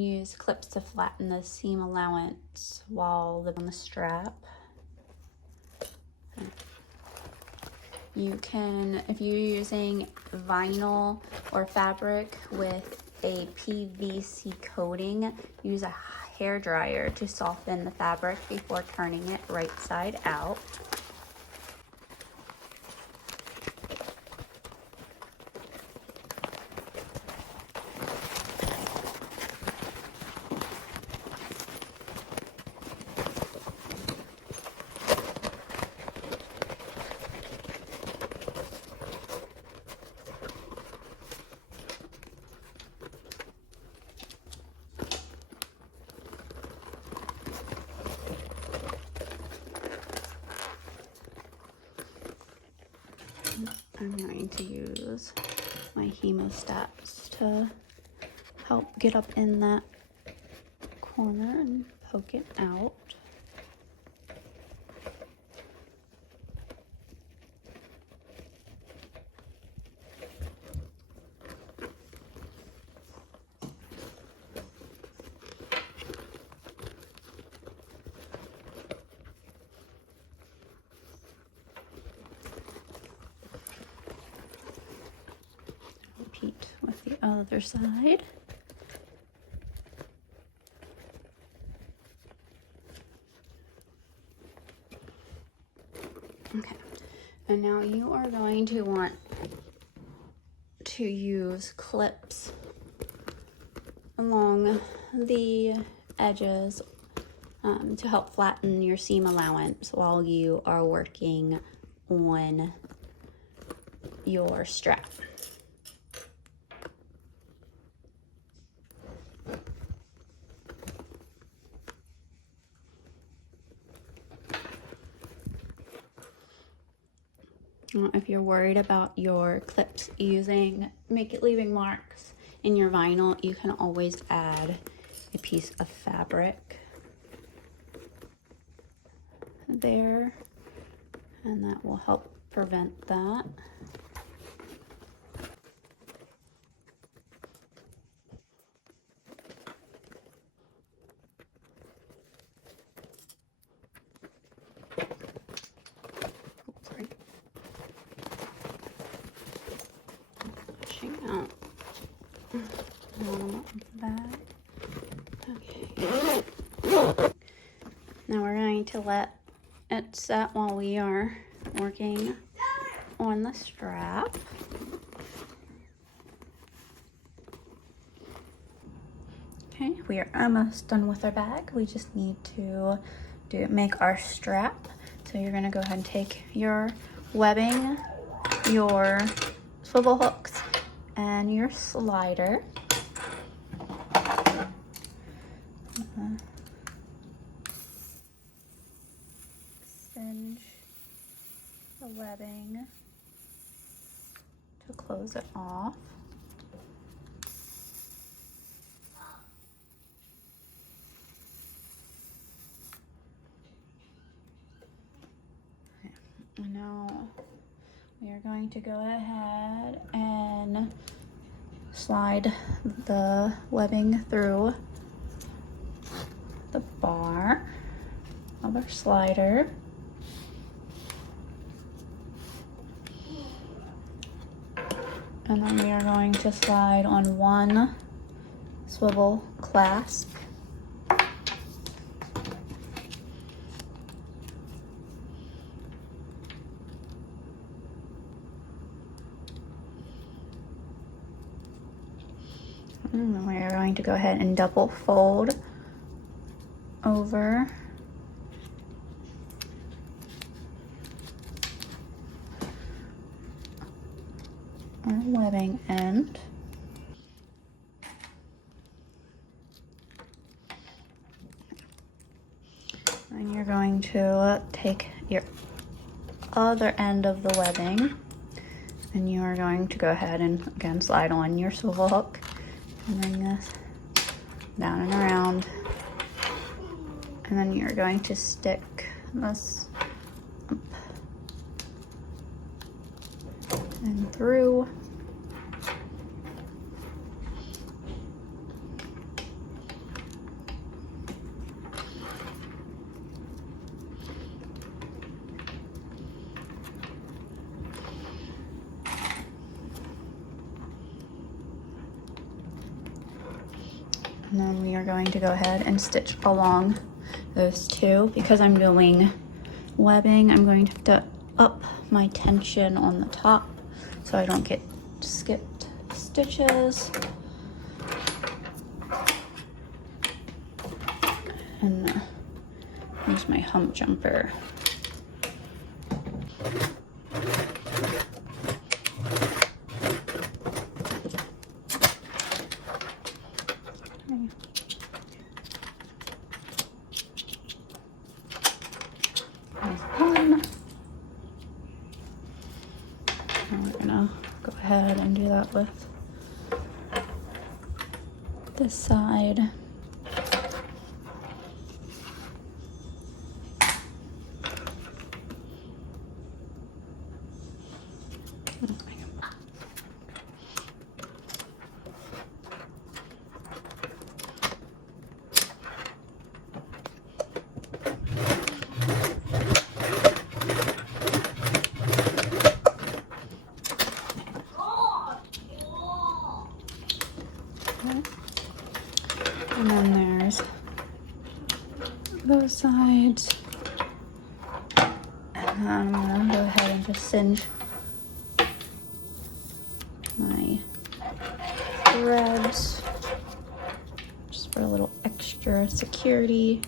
use clips to flatten the seam allowance while on the strap. You can, if you're using vinyl or fabric with a PVC coating, use a hair dryer to soften the fabric before turning it right side out. I'm going to use my hemostats to help get up in that corner and poke it out. Repeat with the other side. Okay, and now you are going to want to use clips along the edges to help flatten your seam allowance while you are working on your strap. If you're worried about your clips leaving marks in your vinyl, you can always add a piece of fabric there, and that will help prevent that. Out that. Okay. Now we're going to let it set while we are working on the strap. Okay, we are almost done with our bag. We just need to make our strap. So you're going to go ahead and take your webbing, your swivel hooks, and your slider. Singe the webbing to close it off. Okay. Now we are going to go ahead and slide the webbing through the bar of our slider. And then we are going to slide on one swivel clasp. And then we are going to go ahead and double fold over our webbing end. And you're going to take your other end of the webbing and you are going to go ahead and again slide on your swivel hook and bring this down and around. And then you're going to stick this up and through. And then we are going to go ahead and stitch along those two. Because I'm doing webbing, I'm going to have to up my tension on the top so I don't get skipped stitches. And here's my hump jumper. And we're gonna go ahead and do that with this side. And then there's those sides. And I'm gonna go ahead and just singe my threads just for a little extra security.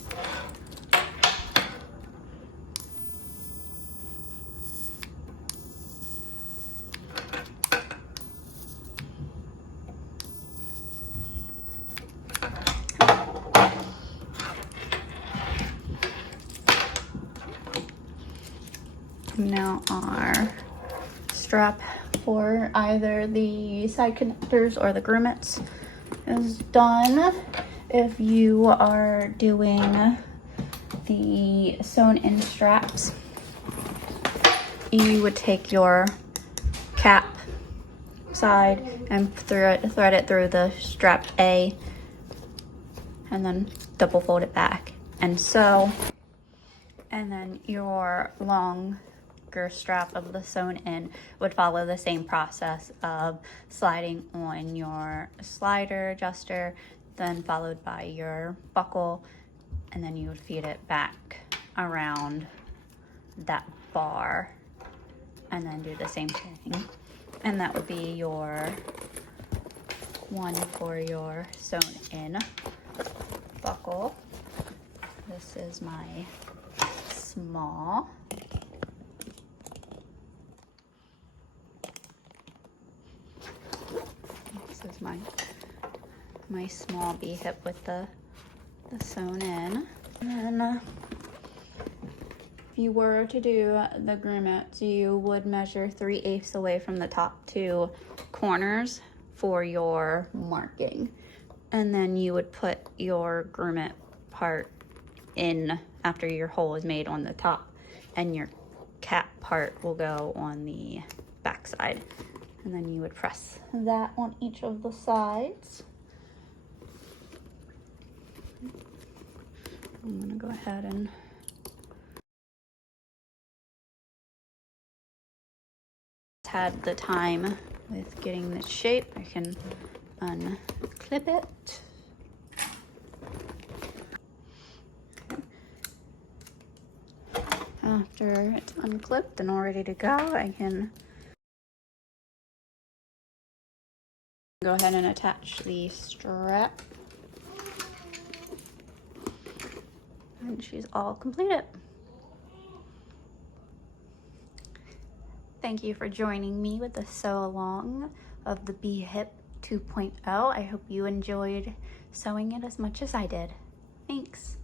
Now our strap for either the side connectors or the grommets is done. If you are doing the sewn in straps, you would take your cap side and thread it through the strap A and then double fold it back and sew. And then your longer strap of the sewn in would follow the same process of sliding on your slider adjuster, then followed by your buckle, and then you would feed it back around that bar and then do the same thing. And that would be your one for your sewn in buckle. This is my small. This is my small B hip with the sewn in. And then if you were to do the grommets, you would measure 3/8 away from the top two corners for your marking. And then you would put your grommet part in after your hole is made on the top, and your cap part will go on the back side. And then you would press that on each of the sides. I'm gonna go ahead and had the time with getting this shape. I can unclip it. After it's unclipped and all ready to go, I can go ahead and attach the strap. And she's all completed. Thank you for joining me with the sew along of the Be Hip 2.0. I hope you enjoyed sewing it as much as I did. Thanks.